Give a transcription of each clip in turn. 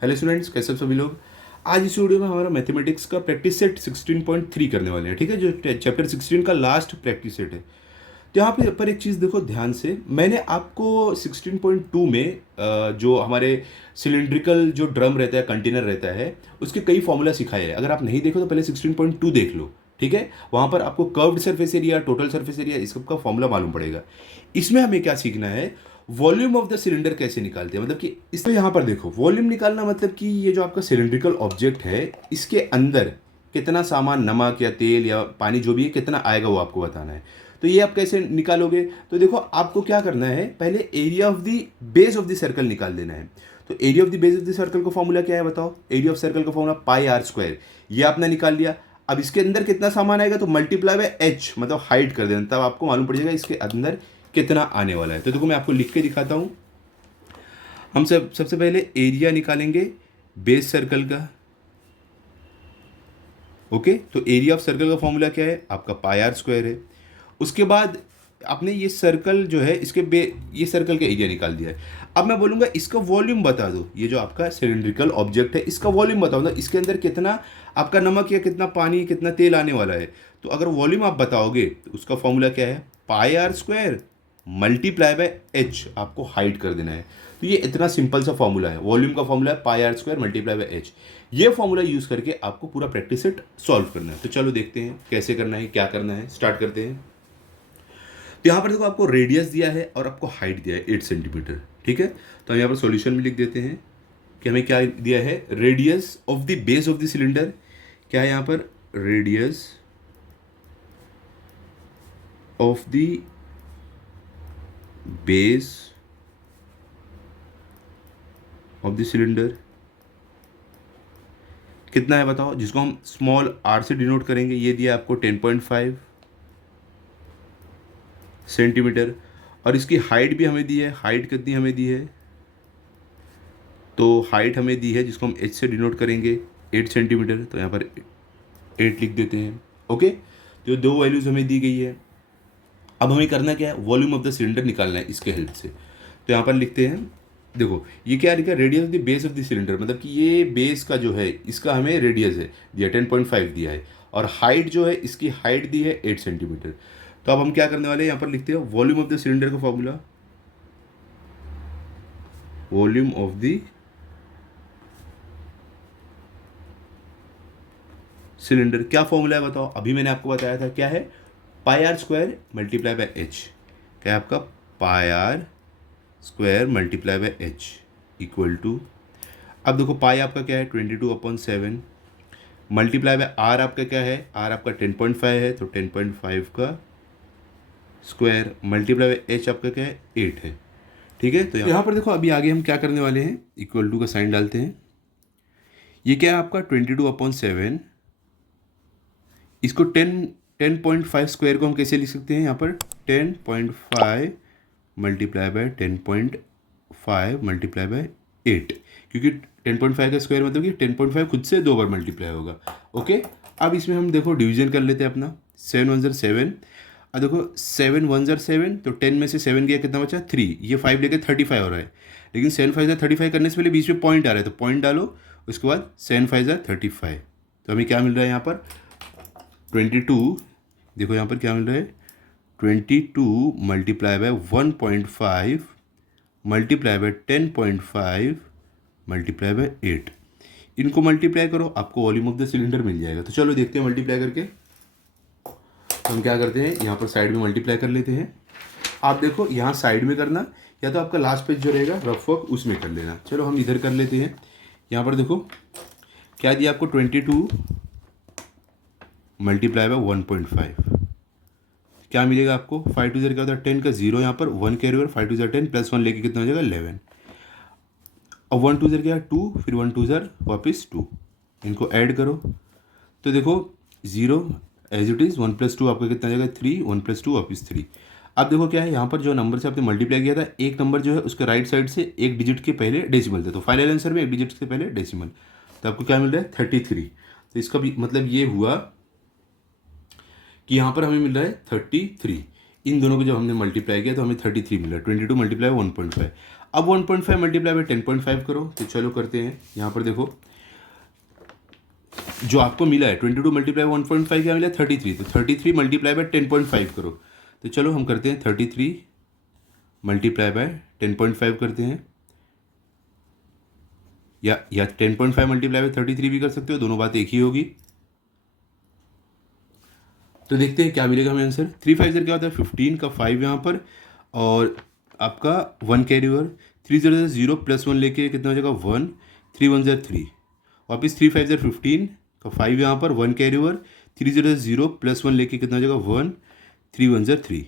Hello students, कैसे हो सभी लोग। आज इस वीडियो में हमारा मैथमेटिक्स का प्रैक्टिस सेट 16.3 करने वाले हैं। ठीक है, जो चैप्टर 16 का लास्ट प्रैक्टिस सेट है। तो यहाँ पे पर एक चीज़ देखो ध्यान से, मैंने आपको 16.2 में जो हमारे सिलिंड्रिकल जो ड्रम रहता है, कंटेनर रहता है, उसके कई फॉर्मूला सिखाए हैं। अगर आप नहीं देखो तो पहले 16.2 देख लो। ठीक है, वहाँ पर आपको curved surface area, total surface area, इस सब का फॉर्मूला मालूम पड़ेगा। इसमें हमें क्या सीखना है, वॉल्यूम ऑफ द सिलेंडर कैसे निकालते हैं। मतलब कि इसमें यहाँ पर देखो, वॉल्यूम निकालना मतलब कि ये जो आपका सिलिंड्रिकल ऑब्जेक्ट है, इसके अंदर कितना सामान, नमक या तेल या पानी जो भी है, कितना आएगा वो आपको बताना है। तो ये आप कैसे निकालोगे, तो देखो आपको क्या करना है, पहले area of the base of the circle निकाल देना है। तो area of the base of the circle का फॉर्मूला क्या है बताओ। एरिया ऑफ सर्कल का फॉर्मूला पाई आर स्क्वायर, ये आपने निकाल लिया। अब इसके अंदर कितना सामान आएगा, तो मल्टीप्लाई बाय एच, मतलब हाइट कर देना, तब आपको मालूम पड़ जाएगा इसके अंदर कितना आने वाला है। तो देखो मैं आपको लिख के दिखाता हूँ। हम सबसे पहले एरिया निकालेंगे बेस सर्कल का। ओके, तो एरिया ऑफ सर्कल का फॉर्मूला क्या है आपका, पाई आर स्क्वायर है। उसके बाद आपने ये सर्कल जो है, ये सर्कल का एरिया निकाल दिया है। अब मैं बोलूँगा इसका वॉल्यूम बता दो। ये जो आपका सिलिंड्रिकल ऑब्जेक्ट है, इसका वॉल्यूम बताओ ना, इसके अंदर कितना आपका नमक या कितना पानी, कितना तेल आने वाला है। तो अगर वॉल्यूम आप बताओगे तो उसका फॉर्मूला क्या है, pi are square multiply by h, आपको हाइट कर देना है। तो ये इतना सिंपल सा फॉर्मूला है, वॉल्यूम का फॉर्मूला है pi are square multiply by h. ये फॉर्मूला यूज़ करके आपको पूरा प्रैक्टिस सेट सॉल्व करना है। तो चलो देखते हैं कैसे करना है, क्या करना है, स्टार्ट करते हैं। तो यहाँ पर देखो आपको रेडियस दिया है और आपको हाइट दिया है 8 सेंटीमीटर। ठीक है, तो हम यहाँ पर सॉल्यूशन में लिख देते हैं कि हमें क्या दिया है, radius of the base of the cylinder. क्या है यहाँ पर, radius of the base of the cylinder कितना है बताओ, जिसको हम स्मॉल आर से डिनोट करेंगे। ये दिया आपको 10.5 सेंटीमीटर। और इसकी हाइट भी हमें दी है, हाइट कितनी हमें दी है, तो हाइट हमें दी है जिसको हम एच से डिनोट करेंगे 8 सेंटीमीटर। तो यहाँ पर 8 लिख देते हैं। ओके, तो दो वैल्यूज़ हमें दी गई है। अब हमें करना क्या है, वॉल्यूम ऑफ द सिलेंडर निकालना है इसके हेल्प से। तो यहाँ पर लिखते हैं, देखो ये क्या लिखा है, radius of the base of the cylinder, मतलब कि ये बेस का जो है इसका हमें रेडियस है दिया 10.5 दिया है, और हाइट जो है इसकी हाइट दी है 8 सेंटीमीटर। तो अब हम क्या करने वाले हैं, यहाँ पर लिखते हैं वॉल्यूम ऑफ द सिलेंडर का formula, volume of the cylinder. क्या फॉर्मूला है बताओ, अभी मैंने आपको बताया था क्या है, pi are square multiply by h. क्या है आपका, pi are square multiply by h equal to, अब देखो पाई आपका क्या है 22/7, मल्टीप्लाई बाय आर आपका क्या है, आर आपका 10.5 है, तो 10.5 का स्क्वायर मल्टीप्लाई बाय एच आपका क्या है 8 है। ठीक है, तो यहाँ पर देखो अभी आगे हम क्या करने वाले हैं, इक्वल टू का साइन डालते हैं। ये क्या है आपका 22/7, इसको 10.5 स्क्वायर को हम कैसे लिख सकते हैं, यहाँ पर 10.5 मल्टीप्लाई बाय 10.5 मल्टीप्लाई बाय 8, क्योंकि 10.5 का स्क्वायर मतलब कि 10.5 खुद से 2 बार मल्टीप्लाई होगा। ओके, अब इसमें हम देखो डिवीजन कर लेते हैं अपना, 7 1 ज़र 7। अब देखो 7 1 ज़र 7, तो 10 में से 7 गया कितना बचा 3, ये 5 लेके 35 हो रहा है। लेकिन 7 5 ज़र 35 करने से पहले बीच में पॉइंट आ रहा है, तो पॉइंट डालो, उसके बाद 7 5 ज़र 35। तो हमें क्या मिल रहा है यहाँ पर 22, देखो यहाँ पर क्या मिल रहा है 22 multiply by 1.5 multiply by 10.5 multiply by 8। इनको मल्टीप्लाई करो, आपको वॉल्यूम ऑफ द सिलेंडर मिल जाएगा। तो चलो देखते हैं मल्टीप्लाई करके। तो हम क्या करते हैं, यहाँ पर साइड में मल्टीप्लाई कर लेते हैं। आप देखो यहाँ साइड में करना, या तो आपका लास्ट पेज जो रहेगा रफ वर्क उसमें कर लेना। चलो हम इधर कर लेते हैं। यहाँ पर देखो क्या दिया आपको 22 मल्टीप्लाई बाय 1.5, क्या मिलेगा आपको, 5 2 ज़र क्या होता है 10 का 0, यहाँ पर 1 कैरी ओवर, 5 2 ज़र 10 प्लस 1 लेके कितना हो जाएगा 11। अब 1 2 ज़र क्या है 2, फिर 1 2 ज़र वापस 2, इनको ऐड करो। तो देखो 0 एज इट इज़, 1 + 2 आपका कितना आ जाएगा 3, 1 + 2 वापस 3। अब देखो क्या है, यहाँ पर जो नंबर से आपने मल्टीप्लाई किया था, एक नंबर जो है उसके राइट साइड से एक डिजिट के पहले डेसिमल था, तो फाइनल आंसर में एक डिजिट के पहले डेसिमल, तो आपको क्या मिल रहा है 33। तो इसका भी मतलब ये हुआ कि यहाँ पर हमें मिल रहा है 33। इन दोनों को जब हमने मल्टीप्लाई किया तो हमें 33 मिल रहा है, 22 मल्टीप्लाई 1.5। अब 1.5 मल्टीप्लाई बाय 10.5 करो, तो चलो करते हैं। यहाँ पर देखो जो आपको मिला है 22 मल्टीप्लाई 1.5 क्या मिला है 33, तो 33 मल्टीप्लाई बाय 10.5 करो। तो चलो हम करते हैं 33 मल्टीप्लाई बाय 10.5 करते हैं, या 10.5 मल्टीप्लाई बाय 33 भी कर सकते हो, दोनों बात एक ही होगी। तो देखते हैं क्या मिलेगा हमें आंसर। 3 5 क्या होता है 15 का 5 यहाँ पर, और आपका 1 कैरी ओवर, 3 0 0 प्लस 1 लेके कितना हो जाएगा 1, 3 1 3, वापिस 3 5 15 का 5 यहाँ पर, 1 कैरी ओवर, 3 0 0 प्लस 1 लेके कितना हो जाएगा 1, 3 1 3।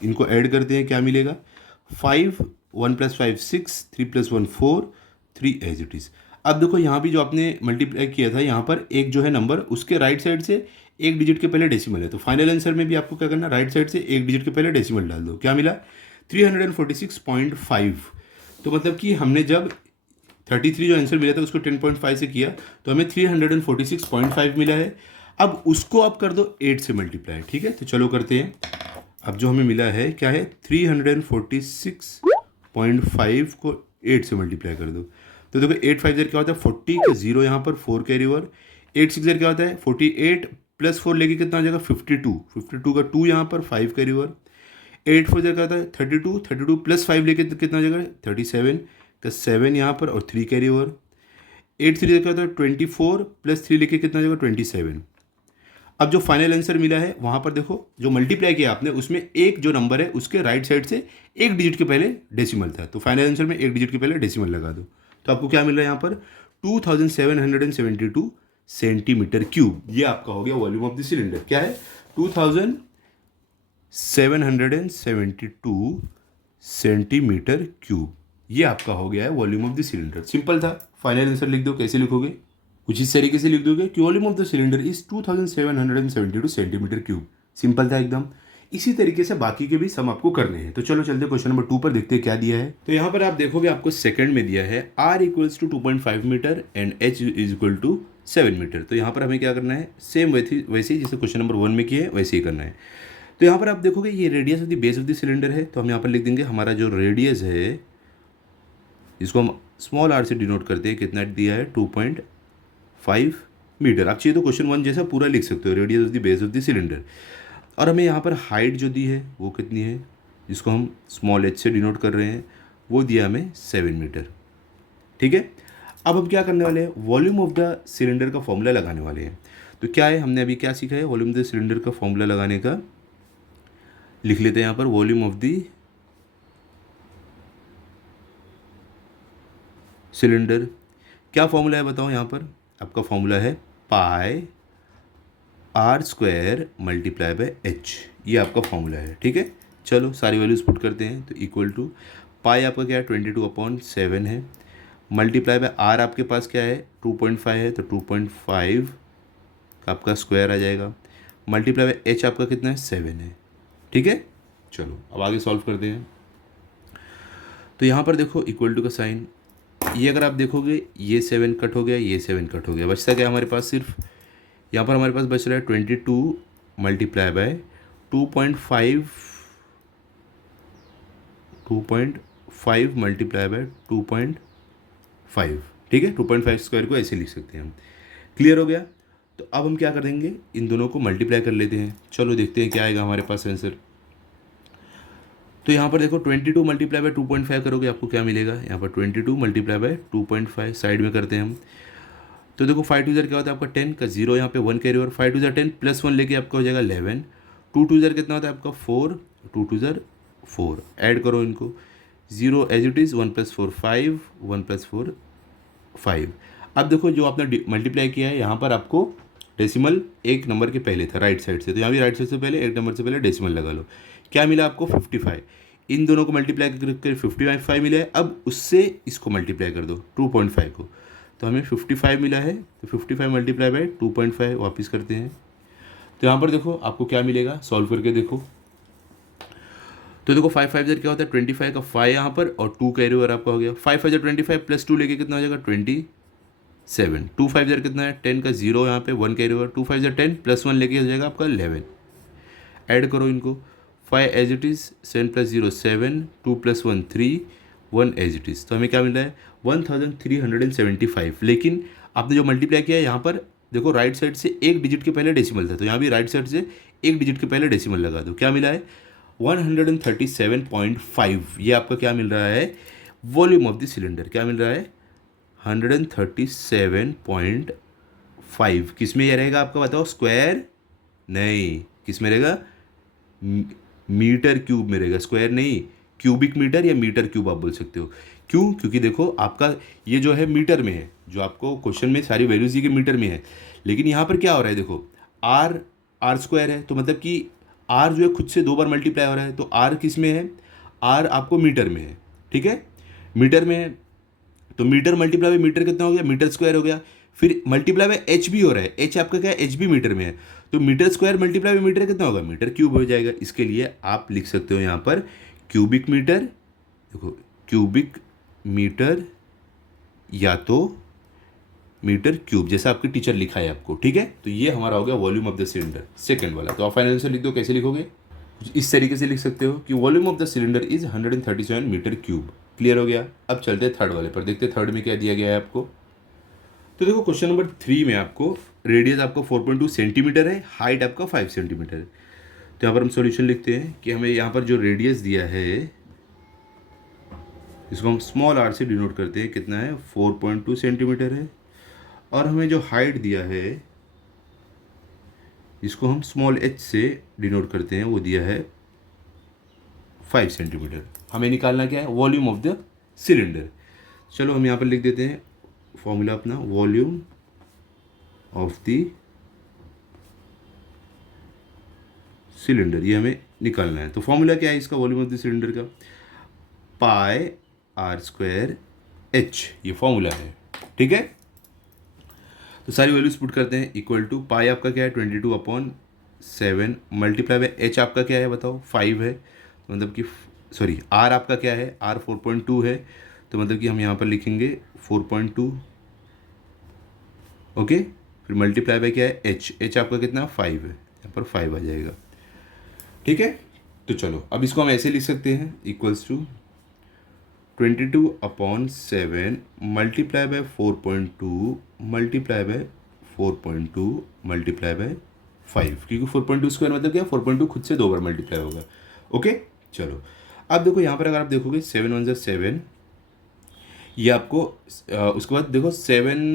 इनको ऐड करते हैं, क्या मिलेगा 5, 1 + 5 6, 3 + 1 4, 3 एज इट इज़। अब देखो यहाँ भी जो आपने मल्टीप्लाई किया था, यहाँ पर एक जो है नंबर उसके राइट साइड से एक डिजिट के पहले डेसिमल है, तो फाइनल आंसर में भी आपको क्या करना, राइट साइड से एक डिजिट के पहले डेसिमल डाल दो। क्या मिला 346.5। तो मतलब कि हमने जब 33 जो आंसर मिला था उसको 10.5 से किया तो हमें 346.5 मिला है। अब उसको आप कर दो 8 से मल्टीप्लाई, ठीक है। तो चलो करते हैं। अब जो हमें मिला है क्या है 346.5 को 8 से मल्टीप्लाई कर दो। तो देखो 8 5 क्या होता है 40 का 0 यहाँ पर 4 कैरी ओवर, 8 6 क्या होता है 48 प्लस 4 लेके कितना हो जाएगा 52, 52 का 2 यहाँ पर 5 कैरी ओवर, 8 4 क्या होता है 32, 32 प्लस 5 लेके कितना हो जाएगा 37 का 7 यहाँ पर और 3 कैरी ओवर, 8 3 क्या होता है 24 प्लस 3 लेके कितना हो जाएगा 27। अब जो फाइनल आंसर मिला है वहाँ पर देखो जो मल्टीप्लाई किया आपने उसमें एक जो नंबर है उसके राइट साइड से एक डिजिट के पहले डेसिमल था, तो फाइनल आंसर में एक डिजिट के पहले डेसिमल लगा दो। तो आपको क्या मिल रहा है यहाँ पर 2772 सेंटीमीटर क्यूब। ये आपका हो गया वॉल्यूम ऑफ द सिलेंडर। क्या है 2772 सेंटीमीटर क्यूब, ये आपका हो गया है volume of the cylinder. Simple था। फाइनल आंसर लिख दो। कैसे लिखोगे, कुछ इस तरीके से लिख दोगे कि volume of the cylinder is 2772 centimetre cube. Simple था एकदम। इसी तरीके से बाकी के भी सम आपको करने हैं। तो चलो चलते क्वेश्चन नंबर 2 पर, देखते हैं क्या दिया है। तो यहाँ पर आप देखोगे आपको सेकंड में दिया है r = 2.5 metre and h = 7 metre. तो यहाँ पर हमें क्या करना है, सेम वैसे ही जैसे क्वेश्चन नंबर 1 में किया है वैसे ही करना है। तो यहाँ पर आप देखोगे ये radius of the base of the cylinder है, तो हम यहाँ पर लिख देंगे हमारा जो रेडियस है इसको हम स्मॉल r से डिनोट करते हैं। कितना दिया है 2.5 मीटर। आप चाहिए तो क्वेश्चन 1 जैसा पूरा लिख सकते हो, radius of the base of the cylinder. और हमें यहाँ पर हाइट जो दी है वो कितनी है, जिसको हम स्मॉल h से डिनोट कर रहे हैं, वो दिया हमें 7 मीटर। ठीक है। अब हम क्या करने वाले हैं, वॉल्यूम ऑफ द सिलेंडर का फॉर्मूला लगाने वाले हैं। तो क्या है, हमने अभी क्या सीखा है, वॉल्यूम ऑफ द सिलेंडर का फॉर्मूला लगाने का। लिख लेते हैं यहाँ पर वॉल्यूम ऑफ द सिलेंडर। क्या फॉर्मूला है बताओ, यहाँ पर आपका फॉर्मूला है पाई r² मल्टीप्लाई बाय h। ये आपका फॉर्मूला है। ठीक है। चलो सारी वैल्यूज पुट करते हैं। तो इक्वल टू पाई आपका क्या है 22/7 है, मल्टीप्लाई बाय r आपके पास क्या है 2.5 है, तो 2.5 का आपका स्क्वायर आ जाएगा, मल्टीप्लाई बाय h आपका कितना है 7 है। ठीक है। चलो अब आगे सॉल्व करते हैं। तो यहाँ पर देखो इक्वल टू का साइन, ये अगर आप देखोगे ये 7 कट हो गया, ये 7 कट हो गया, बचता क्या हमारे पास, सिर्फ यहाँ पर हमारे पास बच रहा है 22 मल्टीप्लाई बाय 2.5 मल्टीप्लाई बाय 2.5। ठीक है। 2.5 स्क्वायर को ऐसे लिख सकते हैं हम। क्लियर हो गया। तो अब हम क्या करेंगे, इन दोनों को मल्टीप्लाई कर लेते हैं। चलो देखते हैं क्या आएगा हमारे पास आंसर। तो यहाँ पर देखो 22 मल्टीप्लाई बाय 2.5 करोगे आपको क्या मिलेगा, यहाँ पर 22 मल्टीप्लाई बाय 2.5 साइड में करते हैं हम। तो देखो 5 2 क्या होता है आपका 10 का 0 यहाँ पे 1 कैरी ओवर, 5 2 10 प्लस 1 लेके आपका हो जाएगा 11, 2 2 कितना होता है आपका 4, 2 2 4। ऐड करो इनको, 0 एज इट इज़, 1 + 4 5, 1 + 4 5। अब देखो जो आपने मल्टीप्लाई किया है यहाँ पर आपको डेसिमल एक नंबर के पहले था राइट साइड से, तो यहाँ भी राइट साइड से पहले एक नंबर से पहले डेसिमल लगा लो। क्या मिला आपको 55। इन दोनों को मल्टीप्लाई करके 55 मिला है। अब उससे इसको मल्टीप्लाई कर दो 2.5 को, तो हमें 55 मिला है। तो 55 मल्टीप्लाई बाय 2.5 वापस करते हैं। तो यहाँ पर देखो आपको क्या मिलेगा, सॉल्व करके देखो। तो देखो 5 5 क्या होता है 25 का 5 यहाँ पर और 2 कैरी ओवर आपका हो गया। 5 5 25 प्लस 2 लेके कितना हो जाएगा 27। 2 5 कितना है 10 का 0 यहाँ पे 1 कैरी ओवर, 2 5 10 प्लस 1 लेके हो जाएगा आपका 11। ऐड करो इनको, 5 as it is, 7 + 0 7, 2 + 1 3, 1 as it is. तो हमें क्या मिल रहा है 1375। लेकिन आपने जो मल्टीप्लाई किया है यहाँ पर देखो राइट साइड से एक डिजिट के पहले डेसिमल था, तो यहाँ भी राइट साइड से एक डिजिट के पहले डेसिमल लगा दो। क्या मिला है 137.5। ये आपका क्या मिल रहा है वॉल्यूम ऑफ द सिलेंडर। क्या मिल रहा है 137.5। किस में ये रहेगा आपका बताओ, स्क्वायर नहीं, किस में रहेगा मीटर क्यूब में रहेगा, स्क्वायर नहीं, क्यूबिक मीटर या मीटर क्यूब आप बोल सकते हो। क्यों? क्योंकि देखो आपका ये जो है मीटर में है, जो आपको क्वेश्चन में सारी वैल्यूज दी के मीटर में है, लेकिन यहाँ पर क्या हो रहा है देखो आर आर स्क्वायर है, तो मतलब कि आर जो है खुद से 2 बार मल्टीप्लाई हो रहा है, तो आर किस में है, आर आपको मीटर में है, ठीक है, मीटर में है। तो मीटर मल्टीप्लाई बाय मीटर कितना हो गया, मीटर स्क्वायर हो गया। फिर मल्टीप्लाई बाय एच भी हो रहा है, एच आपका क्या है, एच भी मीटर में है, तो metre square multiply by metre कितना होगा, मीटर क्यूब हो जाएगा। इसके लिए आप लिख सकते हो यहाँ पर क्यूबिक मीटर, देखो क्यूबिक मीटर या तो मीटर क्यूब, जैसा आपके टीचर लिखा है आपको, ठीक है। तो ये हमारा हो गया volume of the cylinder second वाला। तो आप फाइनल आंसर लिख दो, कैसे लिखोगे, इस तरीके से लिख सकते हो कि volume of the cylinder is 137 metre cube. Clear हो गया। अब चलते हैं थर्ड वाले पर, देखते हैं थर्ड में क्या दिया गया है आपको। तो देखो क्वेश्चन नंबर 3 में आपको रेडियस आपको 4.2 सेंटीमीटर है, हाइट आपका 5 सेंटीमीटर है। तो यहाँ पर हम सॉल्यूशन लिखते हैं कि हमें यहाँ पर जो रेडियस दिया है इसको हम स्मॉल आर से डिनोट करते हैं, कितना है 4.2 सेंटीमीटर है, और हमें जो हाइट दिया है इसको हम स्मॉल एच से डिनोट करते हैं, वो दिया है 5 सेंटीमीटर। हमें निकालना क्या है वॉल्यूम ऑफ द सिलेंडर। चलो हम यहाँ पर लिख देते हैं फॉर्मूला अपना, वॉल्यूम ऑफ द सिलेंडर, ये हमें निकालना है। तो फॉर्मूला क्या है इसका वॉल्यूम ऑफ द सिलेंडर का, पाई आर स्क्वायर एच, ये फॉर्मूला है, ठीक है। तो सारी वैल्यूज पुट करते हैं, इक्वल टू पाई आपका क्या है 22/7 मल्टीप्लाई बाय एच आपका क्या है बताओ 5 है, तो मतलब कि सॉरी आर आपका क्या है, आर 4.2 है, तो मतलब कि हम यहाँ पर लिखेंगे 4.2, ओके। फिर मल्टीप्लाई बाय क्या है एच, एच आपका कितना 5 है, यहाँ पर 5 आ जाएगा, ठीक है। तो चलो अब इसको हम ऐसे लिख सकते हैं, equals to 22/7 multiply by 4.2 multiply by 4.2 multiply by 5, क्योंकि 4.2 स्क्वायर मतलब क्या, 4.2 खुद से 2 बार मल्टीप्लाई होगा, ओके। चलो अब देखो यहाँ पर अगर आप देखोगे 7 1 ज़ा 7, ये आपको उसके बाद देखो 7,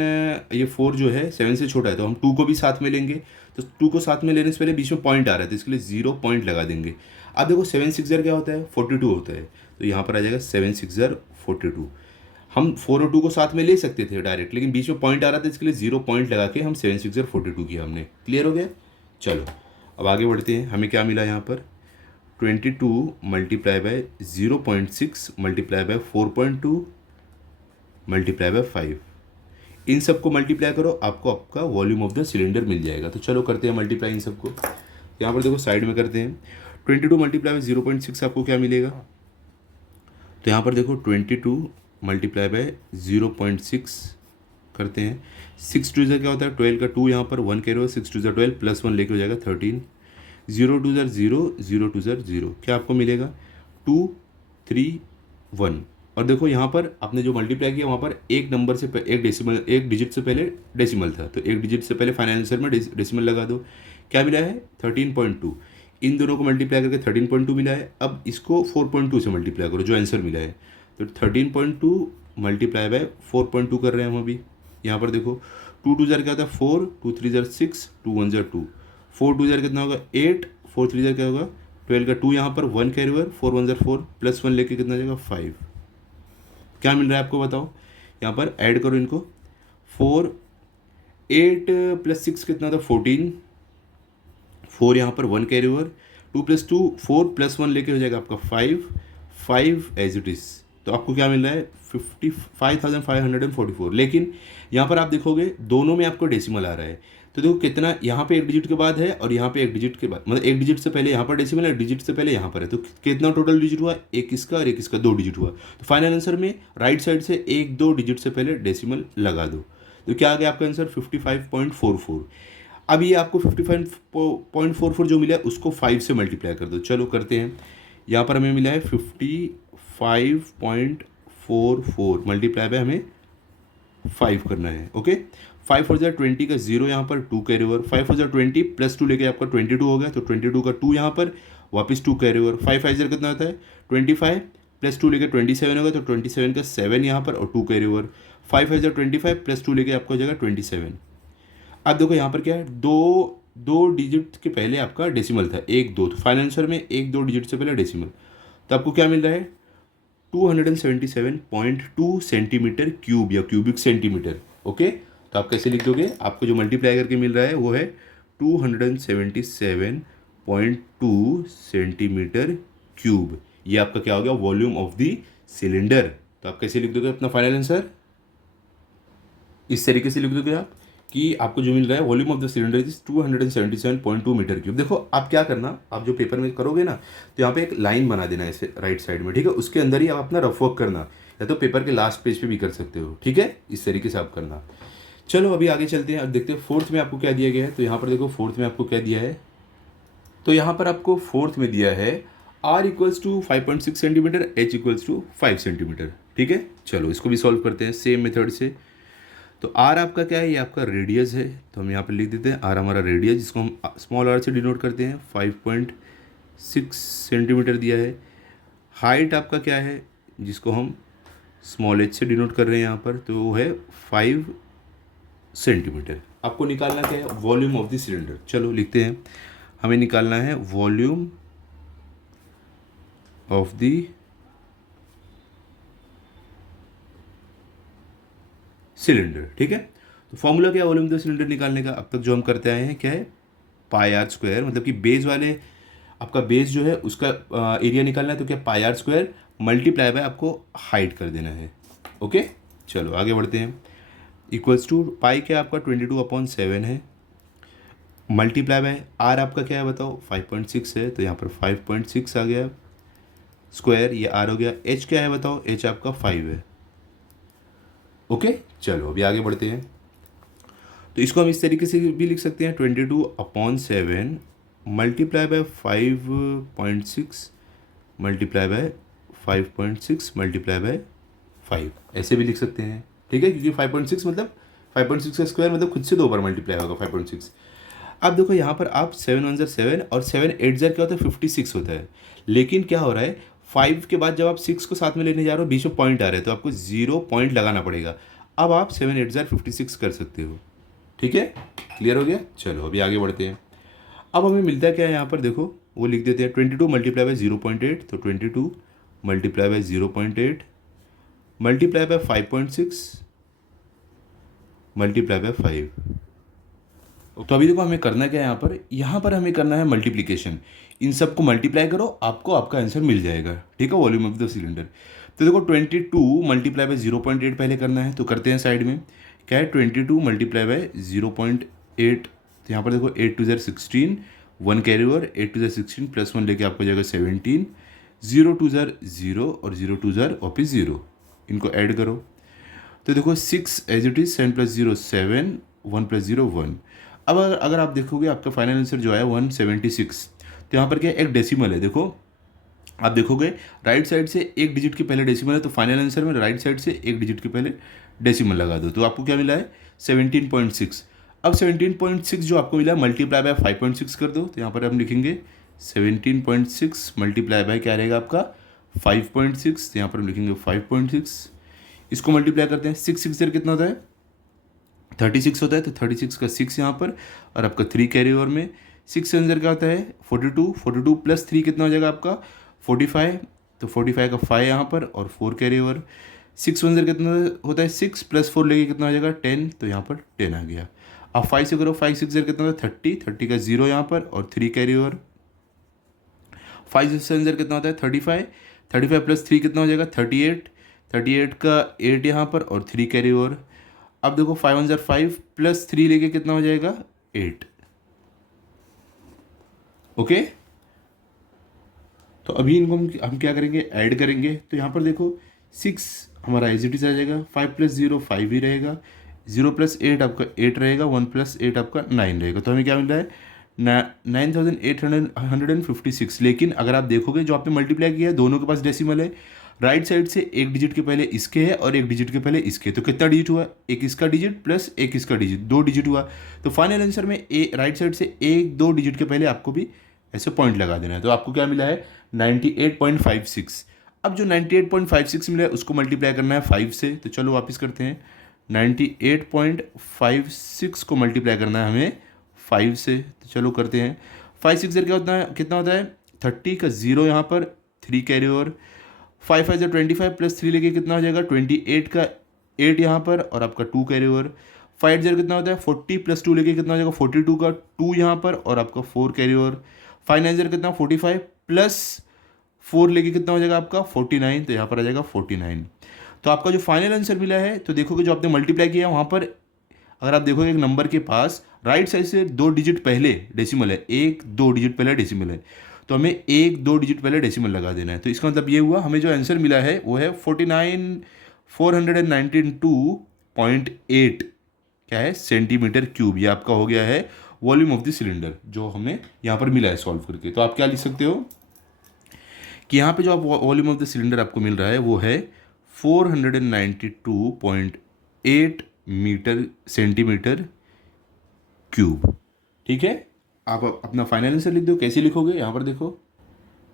ये 4 जो है 7 से छोटा है, तो हम 2 को भी साथ में लेंगे, तो 2 को साथ में लेने से पहले बीच में पॉइंट आ रहा है, तो इसके लिए 0 पॉइंट लगा देंगे। अब देखो 7 6 ज़र क्या होता है 42 होता है, तो यहाँ पर आ जाएगा 7 6 ज़र 42। हम 4 और 2 को साथ में ले सकते थे डायरेक्ट, लेकिन बीच में पॉइंट आ रहा था, इसके लिए 0 पॉइंट लगा के हम 7 6 ज़र 42 किया हमने। क्लियर हो गया। चलो अब आगे बढ़ते हैं, हमें क्या मिला यहाँ पर 22 multiply by 0.6 multiply by 4.2 multiply by 5, इन सबको मल्टीप्लाई करो, आपको आपका वॉल्यूम ऑफ द सिलेंडर मिल जाएगा। तो चलो करते हैं मल्टीप्लाई इन सबको, यहाँ पर देखो साइड में करते हैं। 22 मल्टीप्लाई बाय 0.6 आपको क्या मिलेगा, तो यहाँ पर देखो 22 मल्टीप्लाई बाय 0.6 करते हैं, 6 2 ज़र क्या होता है 12 का 2 यहाँ पर 1 कैरी 6 2 ज़र 12 प्लस 1 लेके हो जाएगा 13, 0 2 ज़र 0 0 2 ज़र 0, क्या आपको मिलेगा 2 3 1। और देखो यहाँ पर आपने जो मल्टीप्लाई किया वहाँ पर एक नंबर से एक डेसिमल, एक डिजिट से पहले डेसिमल था, तो एक डिजिट से पहले फाइनल आंसर में डेसिमल लगा दो। क्या मिला है 13.2, इन दोनों को मल्टीप्लाई करके 13.2 मिला है। अब इसको 4.2 से मल्टीप्लाई करो जो आंसर मिला है, तो 13.2 मल्टीप्लाई बाय 4.2 कर रहे हैं हम अभी। यहाँ पर देखो 2 2 ज़र क्या होता है 4, 2 3 ज़र 6, 2 1 ज़र 2, 4 2 ज़र कितना होगा 8, 4 3 ज़र क्या होगा 12 का 2 यहाँ पर 1 कैरी 4 1 ज़र 4 प्लस 1 लेके कितना जाएगा 5। क्या मिल रहा है आपको बताओ, यहाँ पर ऐड करो इनको, 4 8 प्लस 6 कितना था 14, 4 यहाँ पर 1 कैरी 2 प्लस 2 4 प्लस 1 लेके हो जाएगा आपका 5 एज इट इज़। तो आपको क्या मिल रहा है 55,544। लेकिन यहाँ पर आप देखोगे दोनों में आपको डेसिमल आ रहा है, तो देखो कितना यहाँ पे एक डिजिट के बाद है और यहाँ पे एक डिजिट के बाद, मतलब एक डिजिट से पहले यहाँ पर डेसिमल है, डिजिट से पहले यहाँ पर है, तो कितना टोटल डिजिट हुआ, एक इसका और एक इसका 2 डिजिट हुआ। तो फाइनल आंसर में राइट साइड से 1 2 डिजिट से पहले डेसिमल लगा दो, तो क्या आ गया आपका आंसर 55.44। अब ये आपको 55.44 जो मिला है उसको 5 से मल्टीप्लाई कर दो। चलो करते हैं, यहाँ पर हमें मिला है 4 मल्टीप्लाई बाय हमें 5 करना है। ओके, 5 4 ज़ा 20 का 0 यहाँ पर, 2 कैरी ओवर, 5 4 ज़ा 20 प्लस 2 लेके आपका 22 हो गया, तो 22 का 2 यहाँ पर, वापस 2 कैरी ओवर, 5 5 ज़ा कितना होता है 25 प्लस 2 लेके 27 होगा, तो 27 का 7 यहाँ पर और 2 कैरी ओवर, 5 5 ज़ा 25 प्लस 2 लेके आपको हो जाएगा 27। अब देखो यहाँ पर क्या है, दो डिजिट के पहले आपका डेसिमल था 1 2, तो फाइनल आंसर में 1 2 डिजिट से पहले डेसिमल, तो आपको क्या मिल रहा है 277.2 सेंटीमीटर क्यूब या क्यूबिक सेंटीमीटर। ओके, तो आप कैसे लिख दोगे, आपको जो मल्टीप्लाई करके मिल रहा है वो है 277.2 सेंटीमीटर क्यूब। ये आपका क्या हो गया, वॉल्यूम ऑफ द सिलेंडर। तो आप कैसे लिख दोगे अपना फाइनल आंसर, इस तरीके से लिख दोगे आप कि आपको जो मिल रहा है volume of the cylinder is 277.2 metre cube. देखो आप क्या करना, आप जो पेपर में करोगे ना, तो यहाँ पे एक लाइन बना देना ऐसे राइट साइड में, ठीक है, उसके अंदर ही आप अपना रफ वर्क करना, या तो पेपर के लास्ट पेज पे भी कर सकते हो, ठीक है, इस तरीके से आप करना। चलो अभी आगे चलते हैं, अब देखते हैं फोर्थ में आपको क्या दिया गया है। तो यहाँ पर देखो फोर्थ में आपको क्या दिया है, तो यहाँ पर आपको फोर्थ में दिया है r equals to 5.6 centimetre, h equals to 5 centimetre, ठीक है। चलो इसको भी सॉल्व करते हैं सेम मेथड से। तो r आपका क्या है, ये आपका रेडियस है, तो हम यहाँ पर लिख देते हैं r हमारा रेडियस, जिसको हम स्मॉल r से डिनोट करते हैं, 5.6 सेंटीमीटर दिया है। हाइट आपका क्या है, जिसको हम स्मॉल h से डिनोट कर रहे हैं यहाँ पर, तो वो है 5 सेंटीमीटर। आपको निकालना क्या है, वॉल्यूम ऑफ द सिलेंडर। चलो लिखते हैं, हमें निकालना है वॉल्यूम ऑफ द सिलेंडर, ठीक है। तो फॉर्मूला क्या है वॉल्यूम ऑफ द सिलेंडर निकालने का, अब तक जो हम करते आए हैं क्या है, पाई आर स्क्वायर, मतलब कि बेस वाले आपका बेस जो है उसका एरिया निकालना है, तो क्या पाई आर स्क्वायर मल्टीप्लाई बाय आपको हाइट कर देना है। ओके, चलो आगे बढ़ते हैं। इक्वल्स टू पाई क्या आपका 22/7 है, मल्टीप्लाई बाय आर आपका क्या है बताओ 5.6 है, तो यहाँ पर 5.6 आ गया स्क्वायर, ये आर हो गया। एच क्या है बताओ, एच आपका 5 है। ओके, चलो अभी आगे बढ़ते हैं। तो इसको हम इस तरीके से भी लिख सकते हैं 22/7 multiply bye 5.6 multiply by 5.6 multiply by 5, ऐसे भी लिख सकते हैं, ठीक है, क्योंकि 5.6 मतलब 5.6 का स्क्वायर मतलब खुद से 2 बार मल्टीप्लाई होगा 5.6। अब देखो यहाँ पर आप 7 1 7 और 7 8 क्या होता है 56 होता है, लेकिन क्या हो रहा है 5 के बाद जब आप 6 को साथ में लेने जा रहे हो बीच में पॉइंट आ रहे हैं, तो आपको 0 पॉइंट लगाना पड़ेगा। अब आप 7 8 56 कर सकते हो, ठीक है, क्लियर हो गया। चलो अभी आगे बढ़ते हैं। अब हमें मिलता क्या है यहाँ पर देखो, वो लिख देते हैं 22 मल्टीप्लाई बाय 0.8, तो 22 multiply by 0.8 multiply by 5.6 multiply by 5। तो अभी देखो हमें करना क्या है यहाँ पर हमें करना है मल्टीप्लिकेशन, इन सबको मल्टीप्लाई करो, आपको आपका आंसर मिल जाएगा, ठीक है, वॉल्यूम ऑफ द सिलेंडर। तो देखो 22 मल्टीप्लाई बाय 0.8 पहले करना है, तो करते हैं साइड में, क्या है 22 मल्टीप्लाई बाय 0.8, तो यहाँ पर देखो 8 2 16, 1 कैरी ओवर, 8 2 16 प्लस 1 लेके आपको जाएगा 17, 0 2 0 और 0 2 वापिस 0, इनको ऐड करो। तो देखो 6 एज इट इज 7 + 0 7, 1 + 0 1। अब अगर आप देखोगे आपका फाइनल आंसर जो है 176, तो यहाँ पर क्या एक डेसिमल है, देखो आप देखोगे राइट साइड से एक डिजिट के पहले डेसिमल है, तो फाइनल आंसर में राइट साइड से एक डिजिट के पहले डेसिमल लगा दो, तो आपको क्या मिला है 17.6। अब 17.6 जो आपको मिला मल्टीप्लाई बाय 5.6 कर दो, तो यहाँ पर हम लिखेंगे 17.6 मल्टीप्लाई बाय क्या रहेगा आपका 5.6, तो यहाँ पर हम लिखेंगे 5.6, इसको मल्टीप्लाई करते हैं 6 6 कितना होता है 36 होता है, तो 36 का 6 यहाँ पर, और आपका 3 कैरी ओवर में 6 अंदर क्या होता है 42 प्लस 3 कितना हो जाएगा आपका 45, तो 45 का 5 यहाँ पर और 4 कैरी ओवर। 6 अंदर कितना होता है 6 + 4 लेके कितना हो जाएगा 10, तो यहाँ पर 10 आ गया। अब 5 से करो 5 6 कितना होता है 30 का 0 यहाँ पर और 3 कैरी ओवर। 5 से अंदर कितना होता है 35 प्लस 3 कितना हो जाएगा 38 का 8 यहाँ पर और 3 कैरी ओवर। अब देखो 5 1 5 प्लस 3 लेके कितना हो जाएगा 8। ओके, तो अभी इनको हम क्या करेंगे ऐड करेंगे, तो यहाँ पर देखो 6 हमारा एज इट इज आ जाएगा, 5 + 0 5 ही रहेगा, 0 + 8 आपका 8 रहेगा, 1 + 8 आपका 9 रहेगा, तो हमें क्या मिल रहा है 9856। लेकिन अगर आप देखोगे जो आपने मल्टीप्लाई किया है दोनों के पास डेसिमल है, राइट साइड से एक डिजिट के पहले इसके है और एक डिजिट के पहले इसके, तो कितना डिजिट हुआ, एक इसका डिजिट प्लस एक इसका डिजिट, 2 डिजिट हुआ। तो फाइनल आंसर में राइट साइड से एक दो डिजिट के पहले आपको भी ऐसे पॉइंट लगा देना है। तो आपको क्या मिला है 98.56। अब जो 98.56 मिला है उसको मल्टीप्लाई करना है 5 से। तो चलो वापस करते हैं, 98.56 को मल्टीप्लाई करना है हमें 5 से। तो चलो करते हैं, 5 6 क्या होता है, कितना होता है 30 का 0 यहाँ पर 3 कैरी ओवर, 5 5 25 प्लस 3 लेके कितना हो जाएगा 28 का 8 यहाँ पर और आपका 2 कैरी ओवर, 5 0 कितना होता है 40 प्लस 2 लेके कितना हो जाएगा 42 का 2 यहाँ पर और आपका 4 कैरी ओवर, 5 9 0 कितना 45 प्लस 4 लेके कितना हो जाएगा आपका 49, तो यहाँ पर आ जाएगा 49। तो आपका जो फाइनल आंसर मिला है, तो देखोगे जो आपने मल्टीप्लाई किया वहाँ पर अगर आप देखोगे एक नंबर के पास राइट साइड से 2 डिजिट पहले डेसिमल है, 1 2 डिजिट पहले डेसिमल है, तो हमें 1 2 डिजिट पहले डेसिमल लगा देना है। तो इसका मतलब ये हुआ हमें जो आंसर मिला है वो है 492.8 क्या है सेंटीमीटर क्यूब। ये आपका हो गया है वॉल्यूम ऑफ द सिलेंडर जो हमें यहाँ पर मिला है सॉल्व करके। तो आप क्या लिख सकते हो कि यहाँ पे जो आप वॉल्यूम ऑफ द सिलेंडर आपको मिल रहा है वो है 492.8 मीटर सेंटीमीटर क्यूब। ठीक है, आप अपना फाइनल आंसर लिख दो। कैसे लिखोगे, यहाँ पर देखो,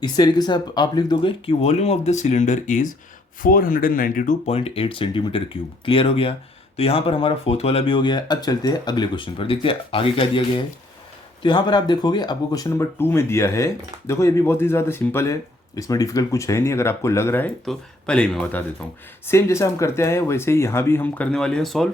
इस तरीके से आप लिख दोगे कि volume of the cylinder is 492.8 centimetre cube. Clear हो गया। तो यहाँ पर हमारा फोर्थ वाला भी हो गया है। अब चलते हैं अगले क्वेश्चन पर, देखते हैं आगे क्या दिया गया है। तो यहाँ पर आप देखोगे आपको क्वेश्चन नंबर 2 में दिया है। देखो ये भी बहुत ही ज़्यादा सिंपल है, इसमें डिफिकल्ट कुछ है नहीं। अगर आपको लग रहा है तो पहले ही मैं बता देता हूँ। सेम जैसा हम करते हैं वैसे ही यहाँ भी हम करने वाले हैं सॉल्व।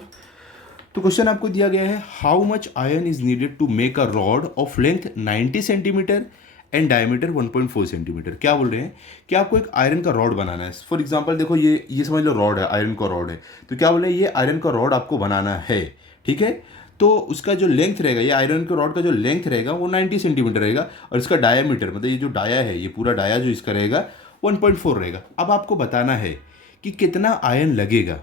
तो क्वेश्चन आपको दिया गया है, how much iron is needed to make a rod of length 90 centimetre and diameter 1.4 centimetre. क्या बोल रहे हैं कि आपको एक आयरन का रॉड बनाना है। फॉर एग्जांपल देखो ये समझ लो रॉड है, आयरन का रॉड है। तो क्या बोल रहे हैं, ये आयरन का रॉड आपको बनाना है। ठीक है, तो उसका जो लेंथ रहेगा, ये आयरन के रॉड का जो लेंथ रहेगा वो 90 सेंटीमीटर रहेगा और इसका डायामीटर मतलब ये जो डाया है, ये पूरा डाया जो इसका रहेगा 1.4 रहेगा। अब आपको बताना है कि कितना आयरन लगेगा।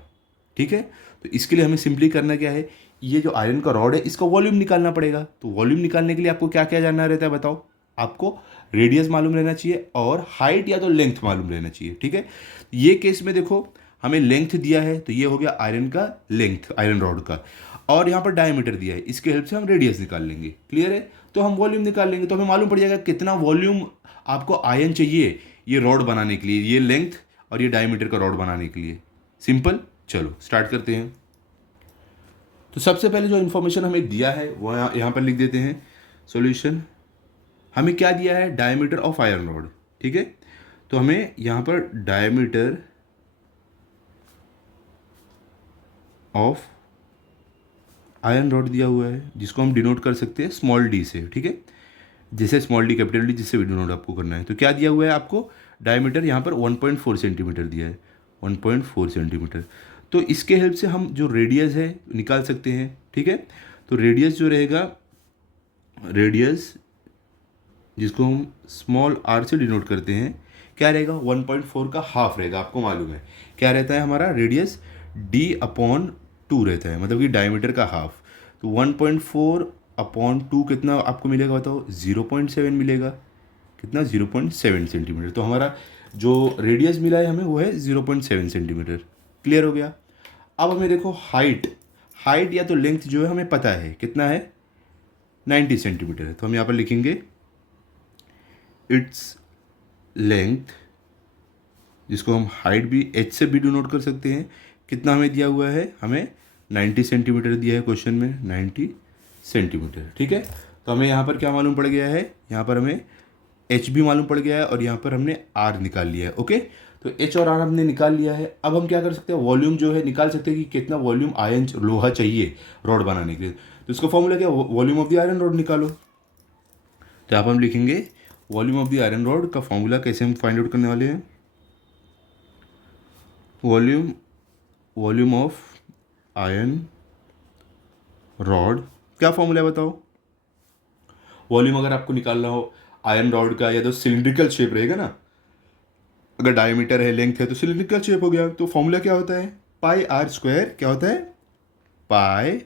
ठीक है, तो इसके लिए हमें सिंपली करना क्या है, ये जो आयरन का रॉड है इसका वॉल्यूम निकालना पड़ेगा। तो वॉल्यूम निकालने के लिए आपको क्या क्या जानना रहता है बताओ। आपको रेडियस मालूम रहना चाहिए और हाइट या तो लेंथ मालूम रहना चाहिए। ठीक है, ये केस में देखो हमें लेंथ दिया है, तो ये हो गया आयरन का लेंथ, आयरन रॉड का, और यहाँ पर डायमीटर दिया है, इसके हेल्प से हम रेडियस निकाल लेंगे। क्लियर है, तो हम वॉल्यूम निकाल लेंगे। तो हमें मालूम पड़ जाएगा कितना वॉल्यूम आपको आयरन चाहिए ये रॉड बनाने के लिए, ये लेंथ और ये डायमीटर का रॉड बनाने के लिए। सिंपल, चलो स्टार्ट करते हैं। तो सबसे पहले जो इन्फॉर्मेशन हमें दिया है वो यहाँ पर लिख देते हैं। सॉल्यूशन हमें क्या दिया है, डायमीटर ऑफ आयरन रॉड। ठीक है, तो हमें यहाँ पर डायमीटर ऑफ आयरन रॉड दिया हुआ है जिसको हम डिनोट कर सकते हैं स्मॉल डी से। ठीक है, जैसे स्मॉल डी कैपिटल डी जिससे भी डिनोट आपको करना है। तो क्या दिया हुआ है आपको, डायमीटर यहाँ पर 1.4 सेंटीमीटर दिया है, 1.4 सेंटीमीटर। तो इसके हेल्प से हम जो रेडियस है निकाल सकते हैं। ठीक है, तो रेडियस जो रहेगा, रेडियस जिसको हम स्मॉल आर से डिनोट करते हैं, क्या रहेगा 1.4 का हाफ रहेगा। आपको मालूम है क्या रहता है हमारा रेडियस, d/2 रहता है, मतलब कि डायमीटर का हाफ। तो 1.4/2 कितना आपको मिलेगा बताओ, 0.7 मिलेगा। कितना, 0.7 सेंटीमीटर। तो हमारा जो रेडियस मिला है हमें वो है 0.7 सेंटीमीटर। क्लियर हो गया। अब हमें देखो हाइट या तो लेंथ जो है हमें पता है कितना है, 90 सेंटीमीटर है। तो हम यहाँ पर लिखेंगे इट्स लेंथ, जिसको हम हाइट भी h से भी डिनोट कर सकते हैं। कितना हमें दिया हुआ है, हमें 90 सेंटीमीटर दिया है क्वेश्चन में, 90 सेंटीमीटर। ठीक है, तो हमें यहाँ पर क्या मालूम पड़ गया है, यहाँ पर हमें h भी मालूम पड़ गया है और यहाँ पर हमने r निकाल लिया है। ओके, तो h और r हमने निकाल लिया है। अब हम क्या कर सकते हैं, वॉल्यूम जो है निकाल सकते हैं कि कितना वॉल्यूम आयरन लोहा चाहिए रॉड बनाने के लिए। तो इसका फॉर्मूला क्या, volume of the iron rod निकालो। तो यहाँ पर हम लिखेंगे volume of the iron rod का फॉर्मूला कैसे हम फाइंड आउट करने वाले हैं, वॉल्यूम ऑफ आयरन रॉड, क्या फॉर्मूला है बताओ। वॉल्यूम अगर आपको निकालना हो आयरन रॉड का, या तो सिलिंड्रिकल शेप रहेगा ना, अगर डायमीटर है लेंथ है तो सिलिंड्रिकल शेप हो गया। तो फॉर्मूला क्या होता है, पाई आर स्क्वायर, क्या होता है pi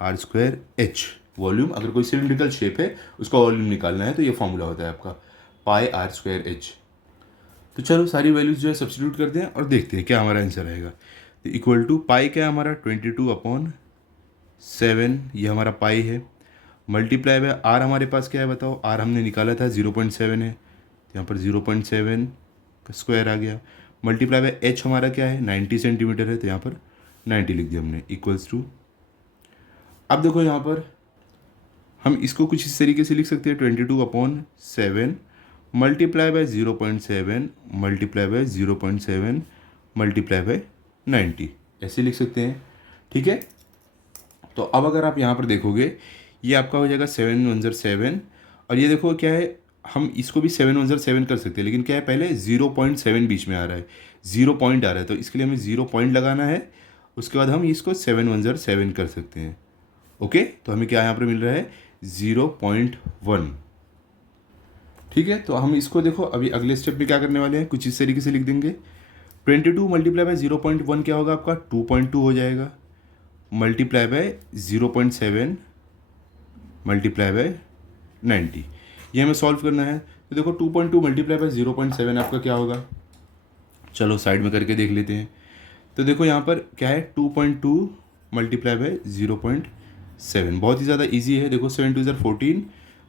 are square H. Volume अगर कोई सिलिंड्रिकल शेप है उसका वॉल्यूम निकालना है तो ये फॉर्मूला होता है आपका पाई आर स्क्वायर एच। तो चलो सारी वैल्यूज जो है सब्स्टिट्यूट करते हैं और देखते हैं क्या हमारा आंसर आएगा। तो इक्वल टू पाई क्या है हमारा 22/7, ये हमारा पाई है, मल्टीप्लाई बाय आर हमारे पास क्या है बताओ, आर हमने निकाला था 0.7 है, तो यहाँ पर 0.7 का स्क्वायर आ गया, मल्टीप्लाई बाय एच हमारा क्या है 90 सेंटीमीटर है, तो यहाँ पर 90 लिख दिया हमने इक्वल्स टू। अब देखो यहाँ पर हम इसको कुछ इस तरीके से लिख सकते हैं 22/7 multiply bye 0.7 multiply by 0.7 multiply by 90, ऐसे लिख सकते हैं। ठीक है, तो अब अगर आप यहाँ पर देखोगे ये आपका हो जाएगा 7 1 7, और ये देखो क्या है, हम इसको भी 7 1 7 कर सकते हैं, लेकिन क्या है पहले 0.7 बीच में आ रहा है, 0 पॉइंट आ रहा है, तो इसके लिए हमें 0 पॉइंट लगाना है, उसके बाद हम इसको 7 1 7 कर सकते हैं। ओके, तो हमें क्या यहाँ पर मिल रहा है 0.1। ठीक है, तो हम इसको देखो अभी अगले स्टेप में क्या करने वाले हैं, कुछ इस तरीके से लिख देंगे 22 मल्टीप्लाई बाय 0.1 क्या होगा आपका 2.2 हो जाएगा, मल्टीप्लाई बाय 0.7 मल्टीप्लाई बाय 90, ये हमें सॉल्व करना है। तो देखो 2.2 मल्टीप्लाई बाय 0.7 आपका क्या होगा, चलो साइड में करके देख लेते हैं। तो देखो यहाँ पर क्या है 2.2 मल्टीप्लाई बाय 0.7, बहुत ही ज़्यादा इजी है। देखो 7 2 14,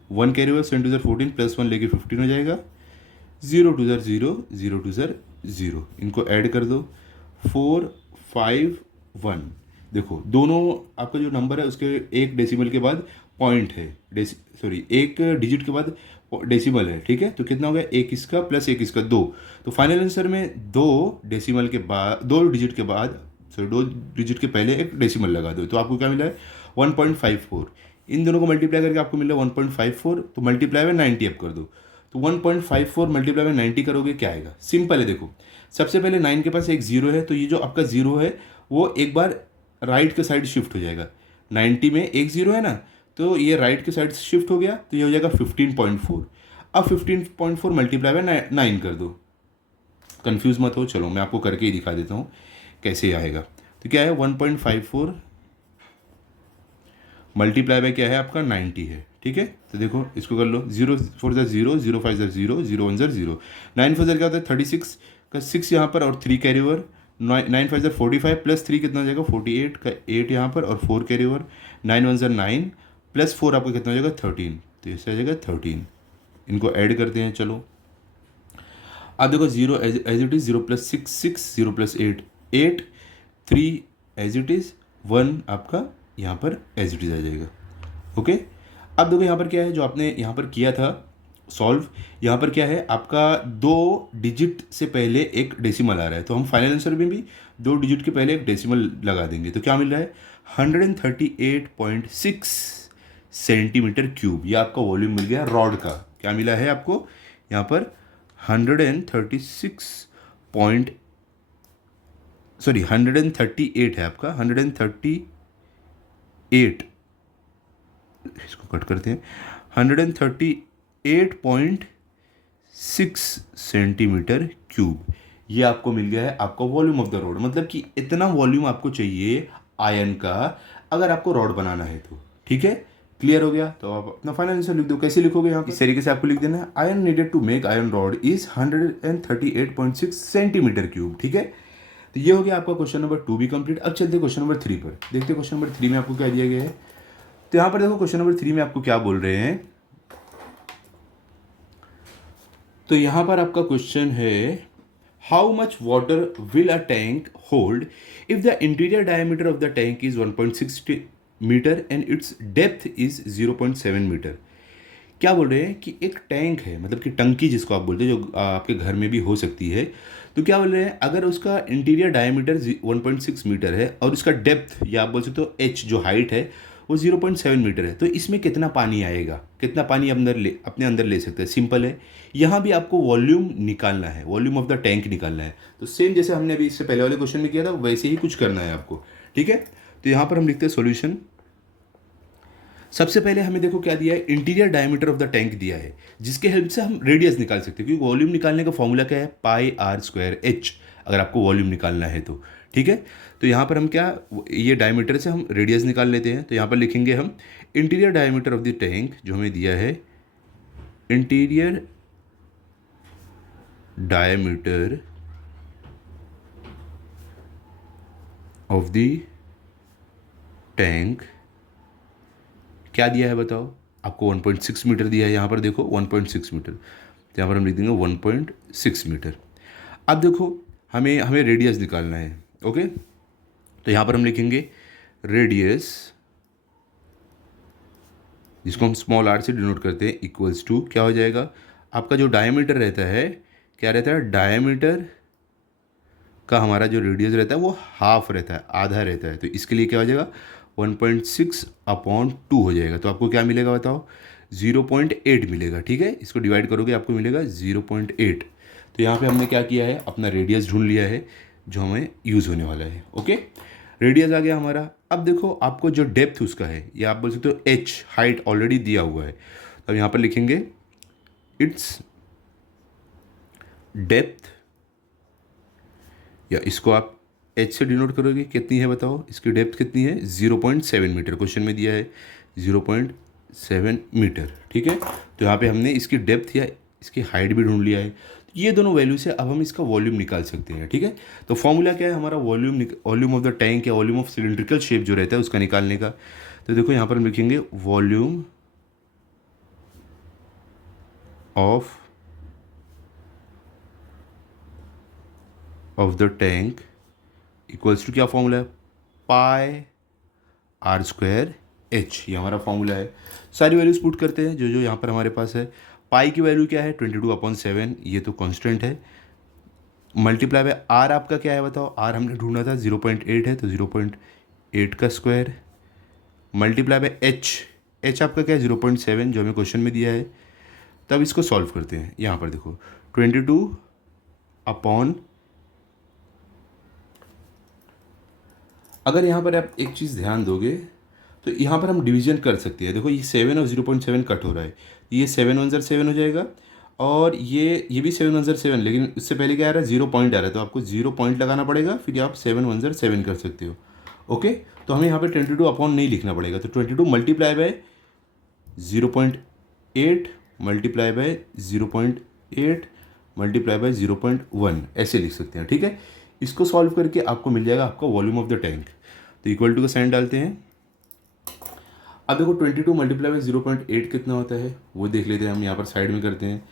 1 कैरी हुआ, 7 2 14 प्लस 1 लेके 15 हो जाएगा, 0 2 0 0 2 0, इनको ऐड कर दो 4 5 1। देखो दोनों आपका जो नंबर है उसके एक डेसिमल के बाद पॉइंट है, एक डिजिट के बाद डेसिमल है। ठीक है, तो कितना हो गया, एक इसका प्लस एक इसका 2, तो फाइनल आंसर में 2 डेसिमल के बाद 2 डिजिट के बाद 2 डिजिट के पहले एक डेसिमल लगा दो, तो आपको क्या मिला है 1.54। इन दोनों को मल्टीप्लाई करके आपको मिला 1.54, तो मल्टीप्लाई में 90 अब कर दो, तो 1.54 मल्टीप्लाई में 90 करोगे क्या आएगा, सिंपल है। देखो सबसे पहले 9 के पास एक जीरो है, तो ये जो आपका जीरो है वो एक बार राइट के साइड शिफ्ट हो जाएगा, 90 में एक जीरो है ना, तो ये राइट के साइड शिफ्ट हो गया, तो ये हो जाएगा 15.4। अब 15.4 मल्टीप्लाई में 9 कर दो, कंफ्यूज मत हो, चलो मैं आपको करके ही दिखा देता हूँ कैसे आएगा। तो क्या है 1.54 मल्टीप्लाई बाय क्या है आपका 90 है। ठीक है, तो देखो इसको कर लो, 0 4 0, 0 5 0, 0 1 0, 9 4 क्या होता है 36 का 6 यहाँ पर और 3 कैरी ओवर, 9 5 45 प्लस 3 कितना हो जाएगा 48 का 8 यहाँ पर और 4 कैरी ओवर, 9 1 9 प्लस 4 आपका कितना हो जाएगा 13, तो इससे आ जाएगा 13, इनको ऐड करते हैं। चलो अब देखो 0 as it is, 0 plus 6 6, 0 plus 8 8, 3 as it is, 1 आपका यहाँ पर एज इट इज़ आ जाएगा। ओके, अब देखो यहाँ पर क्या है जो आपने यहाँ पर किया था सॉल्व, यहाँ पर क्या है आपका 2 डिजिट से पहले एक डेसिमल आ रहा है, तो हम फाइनल आंसर में भी 2 डिजिट के पहले एक डेसिमल लगा देंगे, तो क्या मिल रहा है 138.6 सेंटीमीटर क्यूब, ये आपका वॉल्यूम मिल गया रॉड का। क्या मिला है आपको यहाँ पर 138 है आपका, 138, इसको कट करते हैं, 138.6 सेंटीमीटर क्यूब, ये आपको मिल गया है आपका वॉल्यूम ऑफ द रॉड, मतलब कि इतना वॉल्यूम आपको चाहिए आयरन का अगर आपको रॉड बनाना है तो। ठीक है, क्लियर हो गया, तो आप अपना फाइनल आंसर लिख दो। कैसे लिखोगे यहाँ इस तरीके से आपको लिख देना है, iron needed to make iron rod is 138.6 centimetre cube. ठीक है, तो ये हो गया आपका क्वेश्चन नंबर 2 भी कंप्लीट। अब चलते हैं क्वेश्चन नंबर 3 पर, देखते हैं क्वेश्चन नंबर 3 में आपको क्या दिया गया है। तो यहाँ पर देखो क्वेश्चन नंबर 3 में आपको क्या बोल रहे हैं, तो यहाँ पर आपका क्वेश्चन है how much water will a tank hold if the interior diameter of the tank is 1.6 metre and its depth is 0.7 metre. क्या बोल रहे हैं कि एक टैंक है, मतलब कि टंकी जिसको आप बोलते हैं, जो आपके घर में भी हो सकती है, तो क्या बोल रहे हैं अगर उसका इंटीरियर डायमीटर 1.6 मीटर है और उसका डेप्थ या आप बोल सकते हो एच जो हाइट है वो 0.7 मीटर है, तो इसमें कितना पानी आएगा, कितना पानी अपने अंदर ले सकते हैं। सिंपल है, यहाँ भी आपको वॉल्यूम निकालना है, वॉल्यूम ऑफ द टैंक निकालना है। तो सेम जैसे हमने अभी इससे पहले वाले क्वेश्चन में किया था वैसे ही कुछ करना है आपको। ठीक है, तो यहाँ पर हम लिखते हैं सॉल्यूशन। सबसे पहले हमें देखो क्या दिया है, interior diameter of the tank दिया है, जिसके हेल्प से हम रेडियस निकाल सकते हैं, क्योंकि वॉल्यूम निकालने का फॉर्मूला क्या है πr²h, अगर आपको वॉल्यूम निकालना है तो। ठीक है, तो यहाँ पर हम क्या, ये डायमीटर से हम रेडियस निकाल लेते हैं, तो यहाँ पर लिखेंगे हम interior diameter of the tank जो हमें दिया है, interior diameter of the tank क्या दिया है बताओ, आपको 1.6 मीटर दिया है, यहाँ पर देखो 1.6 मीटर, तो यहाँ पर हम लिख देंगे 1.6 मीटर। अब देखो हमें हमें रेडियस निकालना है। ओके, तो यहाँ पर हम लिखेंगे रेडियस, जिसको हम स्मॉल आर से डिनोट करते हैं, इक्वल्स टू क्या हो जाएगा, आपका जो डायमीटर रहता है, क्या रहता है, डायमीटर का हमारा जो रेडियस रहता है वो हाफ रहता है, आधा रहता है, तो इसके लिए क्या हो जाएगा 1.6/2 हो जाएगा। तो आपको क्या मिलेगा बताओ, 0.8 मिलेगा। ठीक है, इसको डिवाइड करोगे आपको मिलेगा 0.8। तो यहाँ पे हमने क्या किया है, अपना रेडियस ढूंढ लिया है जो हमें यूज़ होने वाला है। ओके, रेडियस आ गया हमारा। अब देखो आपको जो डेप्थ उसका है, या आप बोल सकते हो एच, हाइट ऑलरेडी दिया हुआ है, तो अब यहाँ पर लिखेंगे इट्स डेप्थ, या इसको आप एच से डिनोट करोगे, कितनी है बताओ, इसकी डेप्थ कितनी है, 0.7 मीटर, क्वेश्चन में दिया है 0.7 मीटर। ठीक है, तो यहाँ पे हमने इसकी डेप्थ या इसकी हाइट भी ढूंढ लिया है। ये दोनों वैल्यू से अब हम इसका वॉल्यूम निकाल सकते हैं। ठीक है, तो फॉर्मूला क्या है हमारा, वॉल्यूम ऑफ द टैंक या वॉल्यूम ऑफ सिलिंड्रिकल शेप जो रहता है उसका निकालने का। तो देखो यहाँ पर हम लिखेंगे volume of the tank equals to, क्या फॉर्मूला है, पाई आर स्क्वायर एच, ये हमारा फॉर्मूला है। सारी वैल्यूज पुट करते हैं जो जो यहाँ पर हमारे पास है। पाई की वैल्यू क्या है 22/7, ये तो कांस्टेंट है, मल्टीप्लाई बाय आर आपका क्या है बताओ, आर हमने ढूंढा था 0.8 है, तो 0.8 का square, multiply by H, H आपका क्या है 0.7 जो हमें क्वेश्चन में दिया है। तब इसको सॉल्व करते हैं, यहाँ पर देखो 22 अगर यहाँ पर आप एक चीज़ ध्यान दोगे तो यहाँ पर हम डिवीजन कर सकते हैं। देखो ये 7 और 0.7 कट हो रहा है, ये 7 1 7 हो जाएगा, और ये भी 7 1 7, लेकिन उससे पहले क्या आ रहा है 0 पॉइंट आ रहा है, तो आपको 0 पॉइंट लगाना पड़ेगा, फिर आप 7 1 7 कर सकते हो। ओके, तो हमें यहाँ पे 22 नहीं लिखना पड़ेगा, तो 22 multiply by 0.8 multiply by 0.8 multiply by 0.1 ऐसे लिख सकते हैं। ठीक है, इसको सॉल्व करके आपको मिल जाएगा आपका वॉल्यूम ऑफ द टैंक। तो इक्वल टू का साइन डालते हैं। अब देखो 22 मल्टीप्लाई बाई 0.8 कितना होता है वो देख लेते हैं हम, यहाँ पर साइड में करते हैं।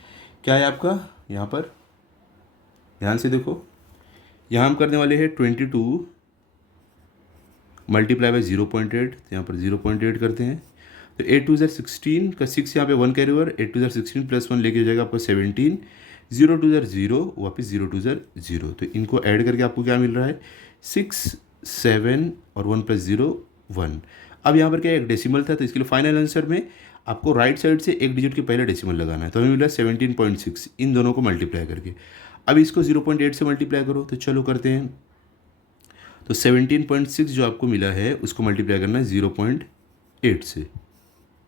क्या है आपका, यहाँ पर ध्यान से देखो, यहाँ हम करने वाले हैं 22 मल्टीप्लाई बाई 0.8, तो यहाँ पर 0.8 करते हैं, तो 8 2 16 का 6 यहाँ पे 1 कैरी ओवर, 8 2 16 प्लस 1 लेके हो जाएगा आपका 17, 0 2 0 वापस 0 2 0, तो इनको ऐड करके आपको क्या मिल रहा है 6 7 और 1 + 0 1। अब यहाँ पर क्या एक डेसिमल था, तो इसके लिए फाइनल आंसर में आपको राइट साइड से एक डिजिट के पहले डेसिमल लगाना है, तो हमें मिला 17.6 इन दोनों को मल्टीप्लाई करके। अब इसको 0.8 से मल्टीप्लाई करो, तो चलो करते हैं। तो 17.6 जो आपको मिला है उसको मल्टीप्लाई करना है 0.8 से।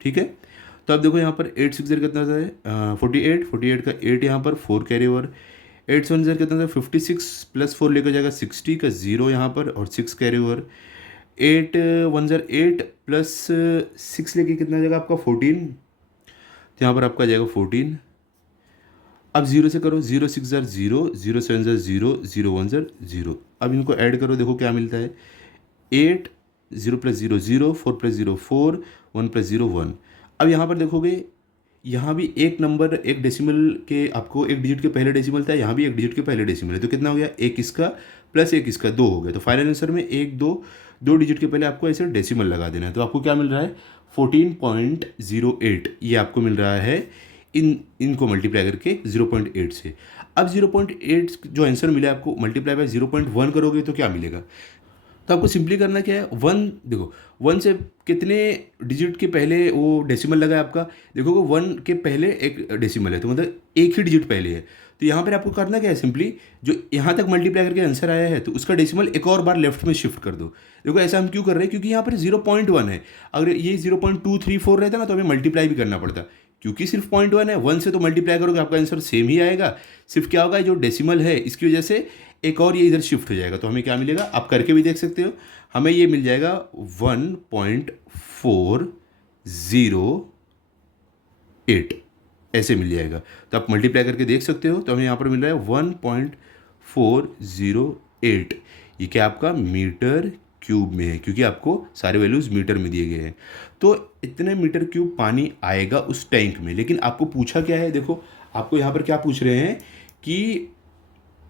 ठीक है, तो अब देखो यहाँ पर 8 6 कितना होता है 48 का 8 यहाँ पर 4 कैरी ओवर, 8 7 कितना था 56 प्लस 4 लेकर जाएगा 60 का 0 यहाँ पर और 6 कैरी ओवर, 8 1 8 प्लस 6 लेके कितना जाएगा आपका 14, तो यहाँ पर आपका जाएगा 14। अब 0 से करो, 0 6 0, 0 7 0, 0 1 0। अब इनको ऐड करो, देखो क्या मिलता है 8 0 + 0 0, 4 + 0 4, 1 + 0 1। अब यहाँ पर देखोगे यहाँ भी एक नंबर एक डेसिमल के आपको एक डिजिट के पहले डेसिमल था, यहाँ भी एक डिजिट के पहले डेसिमल है, तो कितना हो गया एक इसका प्लस एक इसका 2 हो गया। तो फाइनल आंसर में 1 2 2 डिजिट के पहले आपको ऐसे डेसिमल लगा देना है, तो आपको क्या मिल रहा है 14.08, ये आपको मिल रहा है इनको मल्टीप्लाई करके 0.8 से। अब 0.8 जो आंसर मिला आपको मल्टीप्लाई बाय 0.1 करोगे तो क्या मिलेगा, तो आपको सिंपली करना क्या है 1, देखो 1 से कितने डिजिट के पहले वो डेसिमल लगा है आपका, देखोगे 1 के पहले एक डेसिमल है, तो मतलब एक ही डिजिट पहले है। तो यहाँ पर आपको करना क्या है सिंपली जो यहाँ तक मल्टीप्लाई करके आंसर आया है तो उसका डेसिमल एक और बार लेफ्ट में शिफ्ट कर दो। देखो ऐसा हम क्यों कर रहे हैं, क्योंकि यहाँ पर 0.1 है, अगर ये 0.234 रहता ना तो हमें मल्टीप्लाई भी करना पड़ता, क्योंकि सिर्फ 0.1 है, 1 से तो मल्टीप्लाई करोगे आपका आंसर सेम ही आएगा, सिर्फ क्या होगा जो डेसिमल है इसकी वजह से एक और ये इधर शिफ्ट हो जाएगा। तो हमें क्या मिलेगा आप करके भी देख सकते हो, हमें ये मिल जाएगा 1.408 ऐसे मिल जाएगा। तो आप मल्टीप्लाई करके देख सकते हो। तो हमें यहाँ पर मिल रहा है 1.408। ये क्या आपका मीटर क्यूब में है, क्योंकि आपको सारे वैल्यूज़ मीटर में दिए गए हैं। तो इतने मीटर क्यूब पानी आएगा उस टैंक में। लेकिन आपको पूछा क्या है, देखो आपको यहाँ पर क्या पूछ रहे हैं कि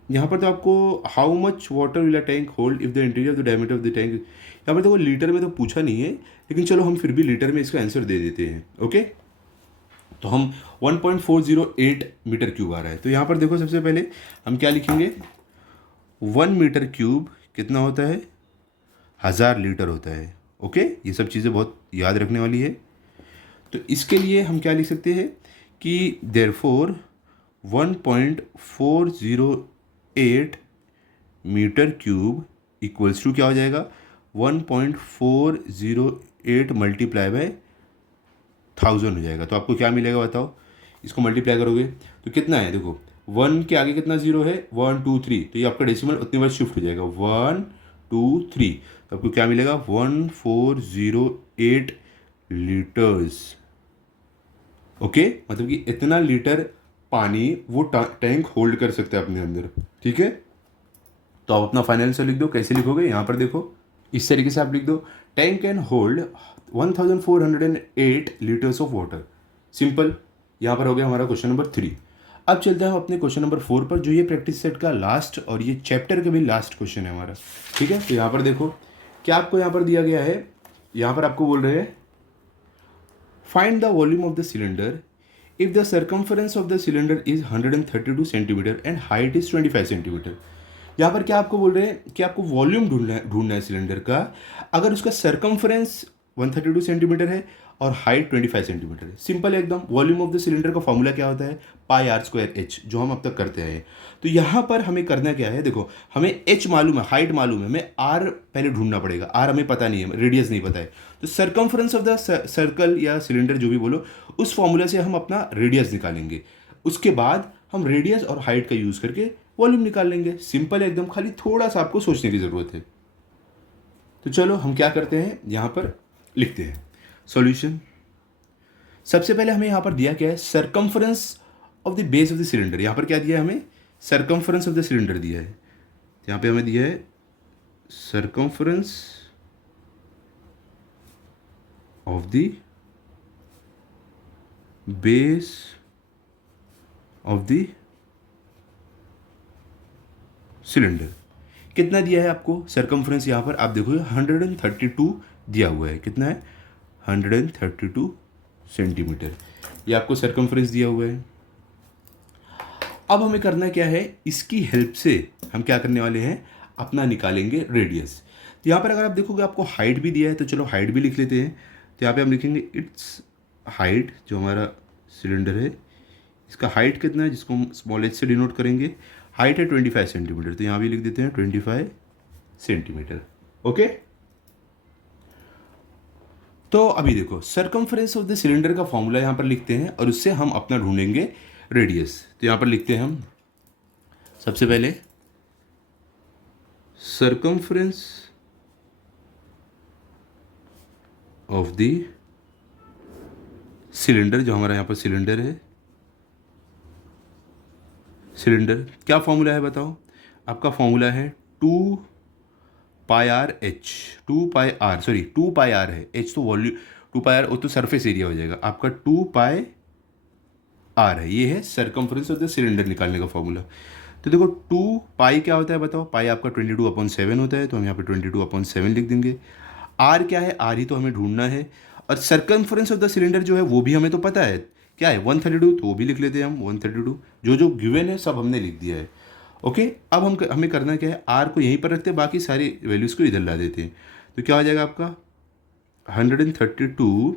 यहाँ पर तो आपको how much water will a tank hold if the interior of the diameter of the tank. यहाँ पर देखो लीटर में तो पूछा नहीं है, लेकिन चलो हम फिर भी लीटर में इसका आंसर दे देते हैं। ओके, तो हम 1.408 मीटर क्यूब आ रहा है। तो यहाँ पर देखो सबसे पहले हम क्या लिखेंगे, 1 मीटर क्यूब कितना होता है, 1000 लीटर होता है। ओके, ये सब चीज़ें बहुत याद रखने वाली है। तो इसके लिए हम क्या लिख सकते हैं कि therefore 1.408 metre cube equals to क्या हो जाएगा, 1.408 मल्टीप्लाई बाय 1000 हो जाएगा। तो आपको क्या मिलेगा बताओ, इसको मल्टीप्लाई करोगे तो कितना है, देखो 1 के आगे कितना जीरो है, 1 2 3, तो ये आपका डेसिमल उतनी बार शिफ्ट हो जाएगा 1 2 3। तो आपको क्या मिलेगा 1408 लीटर्स। ओके, मतलब कि इतना लीटर पानी वो टैंक होल्ड कर सकता है अपने अंदर। ठीक है, तो आप अपना फाइनल आंसर लिख दो। कैसे लिखोगे, यहाँ पर देखो इस तरीके से आप लिख दो, tank can hold 1408 litres of water. Simple, यहाँ पर हो गया हमारा क्वेश्चन नंबर 3। अब चलते हैं हम अपने क्वेश्चन नंबर 4 पर, जो ये प्रैक्टिस सेट का लास्ट और ये चैप्टर का भी लास्ट क्वेश्चन है हमारा। ठीक है, तो यहाँ पर देखो क्या आपको यहाँ पर दिया गया है, यहाँ पर आपको बोल रहे हैं find the volume of the cylinder if the circumference of the cylinder is 132 centimetre and height is 25 centimetre. यहाँ पर क्या आपको बोल रहे हैं कि आपको वॉल्यूम ढूंढना है सिलेंडर का, अगर उसका सर्कमफ्रेंस 132 सेंटीमीटर है और हाइट 25 सेंटीमीटर है। सिंपल है एकदम। वॉल्यूम ऑफ द सिलेंडर का फॉर्मूला क्या होता है, पाई आर स्क्वायर एच, जो हम अब तक करते हैं। तो यहाँ पर हमें करना क्या है, देखो हमें एच मालूम है, हाइट मालूम है, हमें आर पहले ढूंढना पड़ेगा। आर हमें पता नहीं है, रेडियस नहीं पता है। तो सर्कमफ्रेंस ऑफ द सर्कल या सिलेंडर जो भी बोलो, उस फॉर्मूला से हम अपना रेडियस निकालेंगे। उसके बाद हम रेडियस और हाइट का यूज़ करके वॉल्यूम निकाल लेंगे। सिंपल है एकदम, खाली थोड़ा सा आपको सोचने की ज़रूरत है। तो चलो हम क्या करते हैं, यहाँ पर लिखते हैं सॉल्यूशन। सबसे पहले हमें यहाँ पर दिया क्या है, circumference of the base of the cylinder. यहाँ पर क्या दिया है हमें, सर्कमफ्रेंस ऑफ द सिलेंडर दिया है। यहाँ पे हमें दिया है circumference of the base of the cylinder. कितना दिया है आपको सर्कमफ्रेंस, यहाँ पर आप देखो 132 दिया हुआ है। कितना है, 132 सेंटीमीटर, ये आपको सर्कमफ्रेंस दिया हुआ है। अब हमें करना क्या है, इसकी हेल्प से हम क्या करने वाले हैं, अपना निकालेंगे रेडियस। तो यहाँ पर अगर आप देखोगे आपको हाइट भी दिया है, तो चलो हाइट भी लिख लेते हैं। तो यहाँ पे हम लिखेंगे इट्स हाइट, जो हमारा सिलेंडर है इसका हाइट कितना है, जिसको हम स्मॉल एच से डिनोट करेंगे। हाइट है 25 सेंटीमीटर, तो यहाँ भी लिख देते हैं 25 सेंटीमीटर। ओके, तो अभी देखो सर्कमफ्रेंस ऑफ द सिलेंडर का फॉर्मूला यहाँ पर लिखते हैं और उससे हम अपना ढूंढेंगे रेडियस। तो यहाँ पर लिखते हैं हम सबसे पहले सर्कमफ्रेंस ऑफ द सिलेंडर, जो हमारा यहाँ पर सिलेंडर है, सिलेंडर क्या फॉर्मूला है बताओ, आपका फॉर्मूला है 2 पाई आर एच, 2 पाई आर है, एच तो वॉल्यूम, 2 पाई आर वो तो सरफेस एरिया हो जाएगा आपका, 2 पाई आर है, ये है सर्कमफ्रेंस ऑफ द सिलेंडर निकालने का फॉर्मूला। तो देखो 2 पाई क्या होता है बताओ, पाई आपका 22/7 होता है, तो हम यहाँ पे 22/7 लिख देंगे। आर क्या है, आर ही तो हमें ढूंढना है। और सर्कमफ्रेंस ऑफ द सिलेंडर जो है वो भी हमें तो पता है क्या है, 132, तो वो भी लिख लेते हैं हम 132। जो जो गिवन है सब हमने लिख दिया है। ओके, अब हमें करना क्या है, आर को यहीं पर रखते हैं, बाकी सारी वैल्यूज़ को इधर ला देते हैं। तो क्या हो जाएगा आपका 132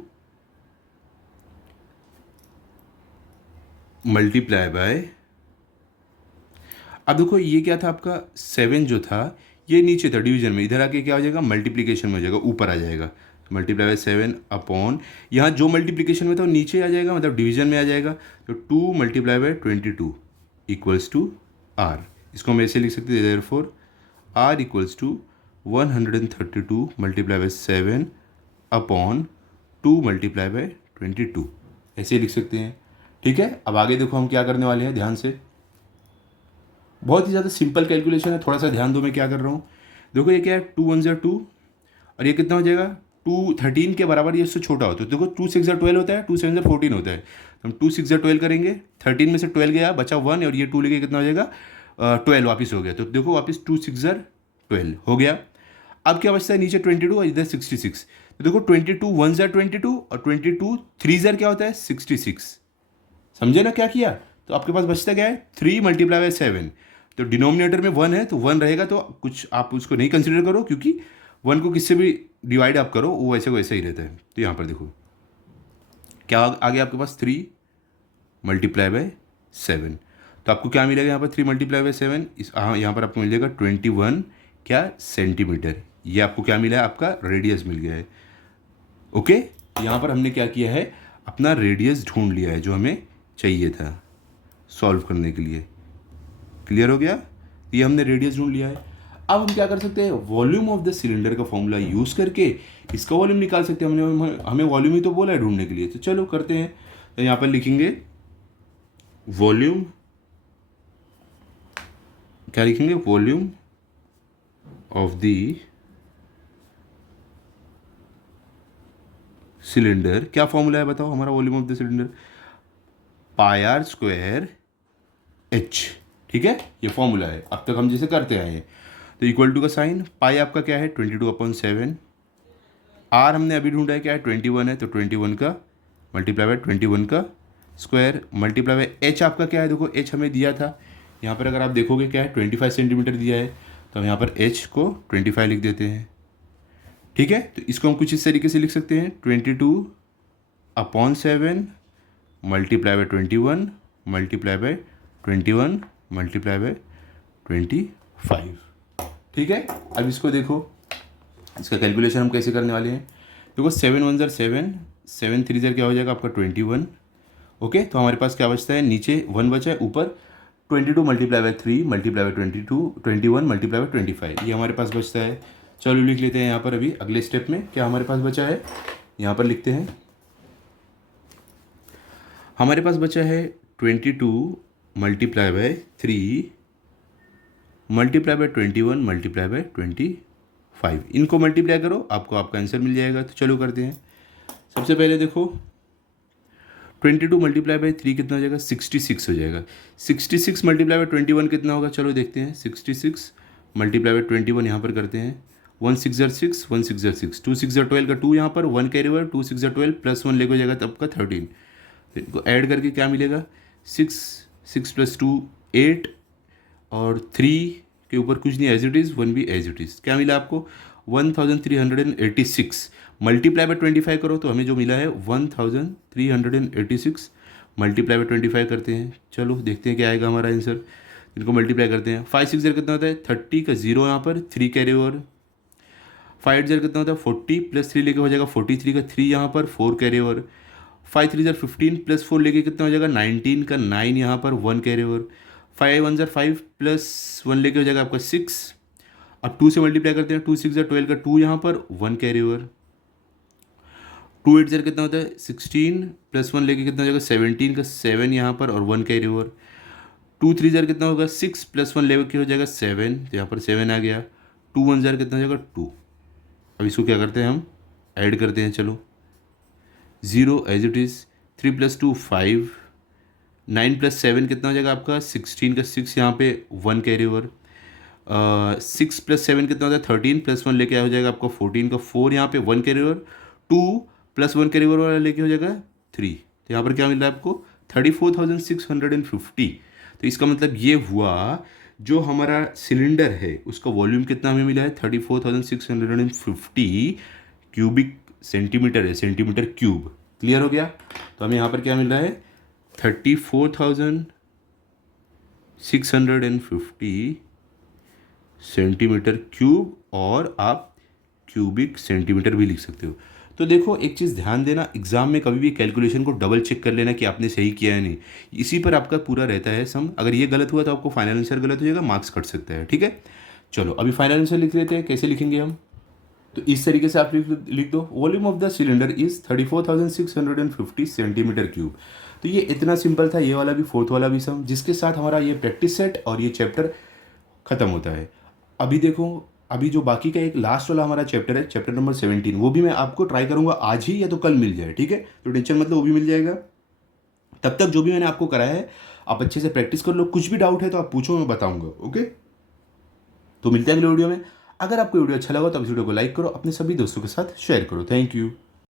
मल्टीप्लाई बाय, अब देखो ये क्या था आपका 7 जो था ये नीचे था डिवीजन में, इधर आके क्या हो जाएगा मल्टीप्लिकेशन में हो जाएगा, ऊपर आ जाएगा। मल्टीप्लाई बाय 7 अपॉन, यहाँ जो मल्टीप्लिकेशन में था वो नीचे आ जाएगा, मतलब डिवीजन में आ जाएगा। तो 2 multiply by 22 equals to R. इसको हम ऐसे लिख सकते हैं, therefore R equals to 132 multiply by 7 upon 2 multiply by 22, ऐसे लिख सकते हैं। ठीक है, अब आगे देखो हम क्या करने वाले हैं, ध्यान से। बहुत ही ज़्यादा सिंपल कैलकुलेशन है, थोड़ा सा ध्यान दो मैं क्या कर रहा हूँ। देखो ये क्या है, 2 1 2, और ये कितना हो जाएगा 2 13 के बराबर, ये उससे छोटा होता है। तो देखो 2 6 12 होता है, 2 7 14 होता है। तो हम 2 6 12 करेंगे, 13 में से 12 गया बचा 1, और ये 2 लेके कितना हो जाएगा 12 वापस हो गया। तो देखो वापस 2 6 12 हो गया। अब क्या बचता है नीचे 22 और इधर 66। तो देखो 22 1 22 और 22 3 क्या होता है 66। समझे ना क्या किया। तो आपके पास बचता क्या है 3 मल्टीप्लाई बाय 7। तो डिनोमिनेटर में 1 है तो 1 रहेगा, तो कुछ आप उसको नहीं कंसिडर करो, क्योंकि 1 को किससे भी डिवाइड आप करो वो वैसे को वैसे ही रहता है। तो यहाँ पर देखो क्या आ गया आपके पास 3 मल्टीप्लाई बाय 7। तो आपको क्या मिलेगा यहाँ पर 3 मल्टीप्लाई बाय 7, इस यहाँ पर आपको मिल जाएगा 21 क्या सेंटीमीटर। ये आपको क्या मिला है, आपका रेडियस मिल गया है। ओके, यहाँ पर हमने क्या किया है, अपना रेडियस ढूंढ लिया है जो हमें चाहिए था सॉल्व करने के लिए। क्लियर हो गया, ये हमने रेडियस ढूंढ लिया है। अब हम क्या कर सकते हैं, वॉल्यूम ऑफ द सिलेंडर का फॉर्मूला यूज़ करके इसका वॉल्यूम निकाल सकते हैं। हमें वॉल्यूम ही तो बोला है ढूंढने के लिए, तो चलो करते हैं। तो यहाँ पर लिखेंगे वॉल्यूम, क्या लिखेंगे, वॉल्यूम ऑफ द सिलेंडर। क्या फॉर्मूला है बताओ हमारा volume of the cylinder, pi are square H. ठीक है, ये फॉर्मूला है, अब तक हम जैसे करते आए हैं। तो इक्वल टू का साइन, पाई आपका क्या है 22/7, आर हमने अभी ढूंढा है क्या है 21 है, तो 21 का मल्टीप्लाई बाय 21 का स्क्वायर मल्टीप्लाई बाय एच आपका क्या है, देखो एच हमें दिया था यहाँ पर, अगर आप देखोगे क्या है 25 सेंटीमीटर दिया है, तो हम यहाँ पर एच को 25 लिख देते हैं। ठीक है, तो इसको हम कुछ इस तरीके से लिख सकते हैं 22/7 multiply bye 21 multiply by 21 multiply by 25। ठीक है, अब इसको देखो, इसका कैलकुलेशन हम कैसे करने वाले हैं। देखो 7 1 7, 7 3 क्या हो जाएगा आपका 21। ओके, तो हमारे पास क्या बचता है, नीचे 1 बचा है, ऊपर 22 multiply by 3 multiply by 21 multiply by 25, ये हमारे पास बचता है। चलो लिख लेते हैं यहाँ पर, अभी अगले स्टेप में क्या हमारे पास बचा है, यहाँ पर लिखते हैं। हमारे पास बचा है 22 multiply by 3 multiply by 21 multiply by 25, इनको मल्टीप्लाई करो आपको आपका आंसर मिल जाएगा। तो चलो करते हैं। सबसे पहले देखो 22 मल्टीप्लाई बाय 3 कितना हो जाएगा 66 हो जाएगा। 66 मल्टीप्लाई बाय 21 कितना होगा, चलो देखते हैं। 66 मल्टीप्लाई बाय 21 यहाँ पर करते हैं, 1 6 6 1 6 6, 2 6 12 का 2 यहाँ पर 1 कैरी ओवर, 2 6 12 प्लस 1 लेके हो जाएगा तब का 13। तो इनको ऐड करके क्या मिलेगा 6 6 + 2 8, और 3 के ऊपर कुछ नहीं, एज इट इज़, 1 भी एज इट इज़। क्या मिला आपको 1386 मल्टीप्लाई बाय 25 करो, तो हमें जो मिला है 1386 मल्टीप्लाई बाय 25 करते हैं। चलो देखते हैं क्या आएगा हमारा आंसर। इनको मल्टीप्लाई करते हैं, 5 6 कितना होता है 30 का 0 यहाँ पर 3 कैरी ओवर, 5 कितना होता है 40 प्लस 3 लेके हो जाएगा 43 का 3 यहाँ पर 4 कैरी ओवर, 5 3 15 प्लस 4 लेके कितना हो जाएगा 19 का 9 यहाँ पर 1 कैरी ओवर, 5 1 5 प्लस 1 लेके हो जाएगा आपका 6। अब 2 से मल्टीप्लाई करते हैं, 2 6 12 का 2 यहाँ पर 1 कैरी ओवर, 2 8 कितना होता है 16 प्लस 1 लेके कितना हो जाएगा 17 का 7 यहाँ पर और 1 कैरी ओवर, 2 3 कितना होगा 6 प्लस 1 लेके हो जाएगा 7, तो यहाँ पर 7 आ गया। 2 1 कितना हो जाएगा 2। अब इसको क्या करते हैं हम ऐड करते हैं, चलो 0 एज इट इज़, 3 + 2 5, 9 + 7 कितना हो जाएगा आपका 16 का 6 यहाँ पे 1 कैरी ओवर, 6 + 7 कितना होता है 13 प्लस 1 लेके हो जाएगा आपका 14 का 4 यहाँ पे 1 कैरी ओवर, 2 + 1 कैरी ओवर वाला लेके हो जाएगा 3। तो यहाँ पर क्या मिल रहा है आपको 34,650। तो इसका मतलब ये हुआ जो हमारा सिलेंडर है उसका वॉल्यूम कितना हमें मिला है 34,650 क्यूबिक सेंटीमीटर है, सेंटीमीटर क्यूब। क्लियर हो गया। तो हमें यहाँ पर क्या मिल रहा है 34,650 सेंटीमीटर क्यूब, और आप क्यूबिक सेंटीमीटर भी लिख सकते हो। तो देखो एक चीज़ ध्यान देना, एग्जाम में कभी भी कैलकुलेशन को डबल चेक कर लेना कि आपने सही किया है नहीं, इसी पर आपका पूरा रहता है सम। अगर ये गलत हुआ तो आपको फाइनल आंसर गलत हो जाएगा, मार्क्स कट सकता है। ठीक है, चलो अभी फाइनल आंसर लिख लेते हैं। कैसे लिखेंगे हम, तो इस तरीके से आप लिख दो, volume of the cylinder is 34,650 centimetre cube. तो ये इतना सिंपल था, ये वाला भी, फोर्थ वाला भी सम, जिसके साथ हमारा ये प्रैक्टिस सेट और ये चैप्टर ख़त्म होता है। अभी देखो, अभी जो बाकी का एक लास्ट वाला हमारा चैप्टर है, चैप्टर नंबर 17, वो भी मैं आपको ट्राई करूँगा आज ही या तो कल मिल जाए, ठीक है? तो टेंशन मतलब वो भी मिल जाएगा। तब तक जो भी मैंने आपको कराया है आप अच्छे से प्रैक्टिस कर लो। कुछ भी डाउट है तो आप पूछो, मैं बताऊँगा। ओके, तो मिलते हैं अगले वीडियो में। अगर आपको वीडियो अच्छा लगा तो आप इस वीडियो को लाइक करो, अपने सभी दोस्तों के साथ शेयर करो। Thank you.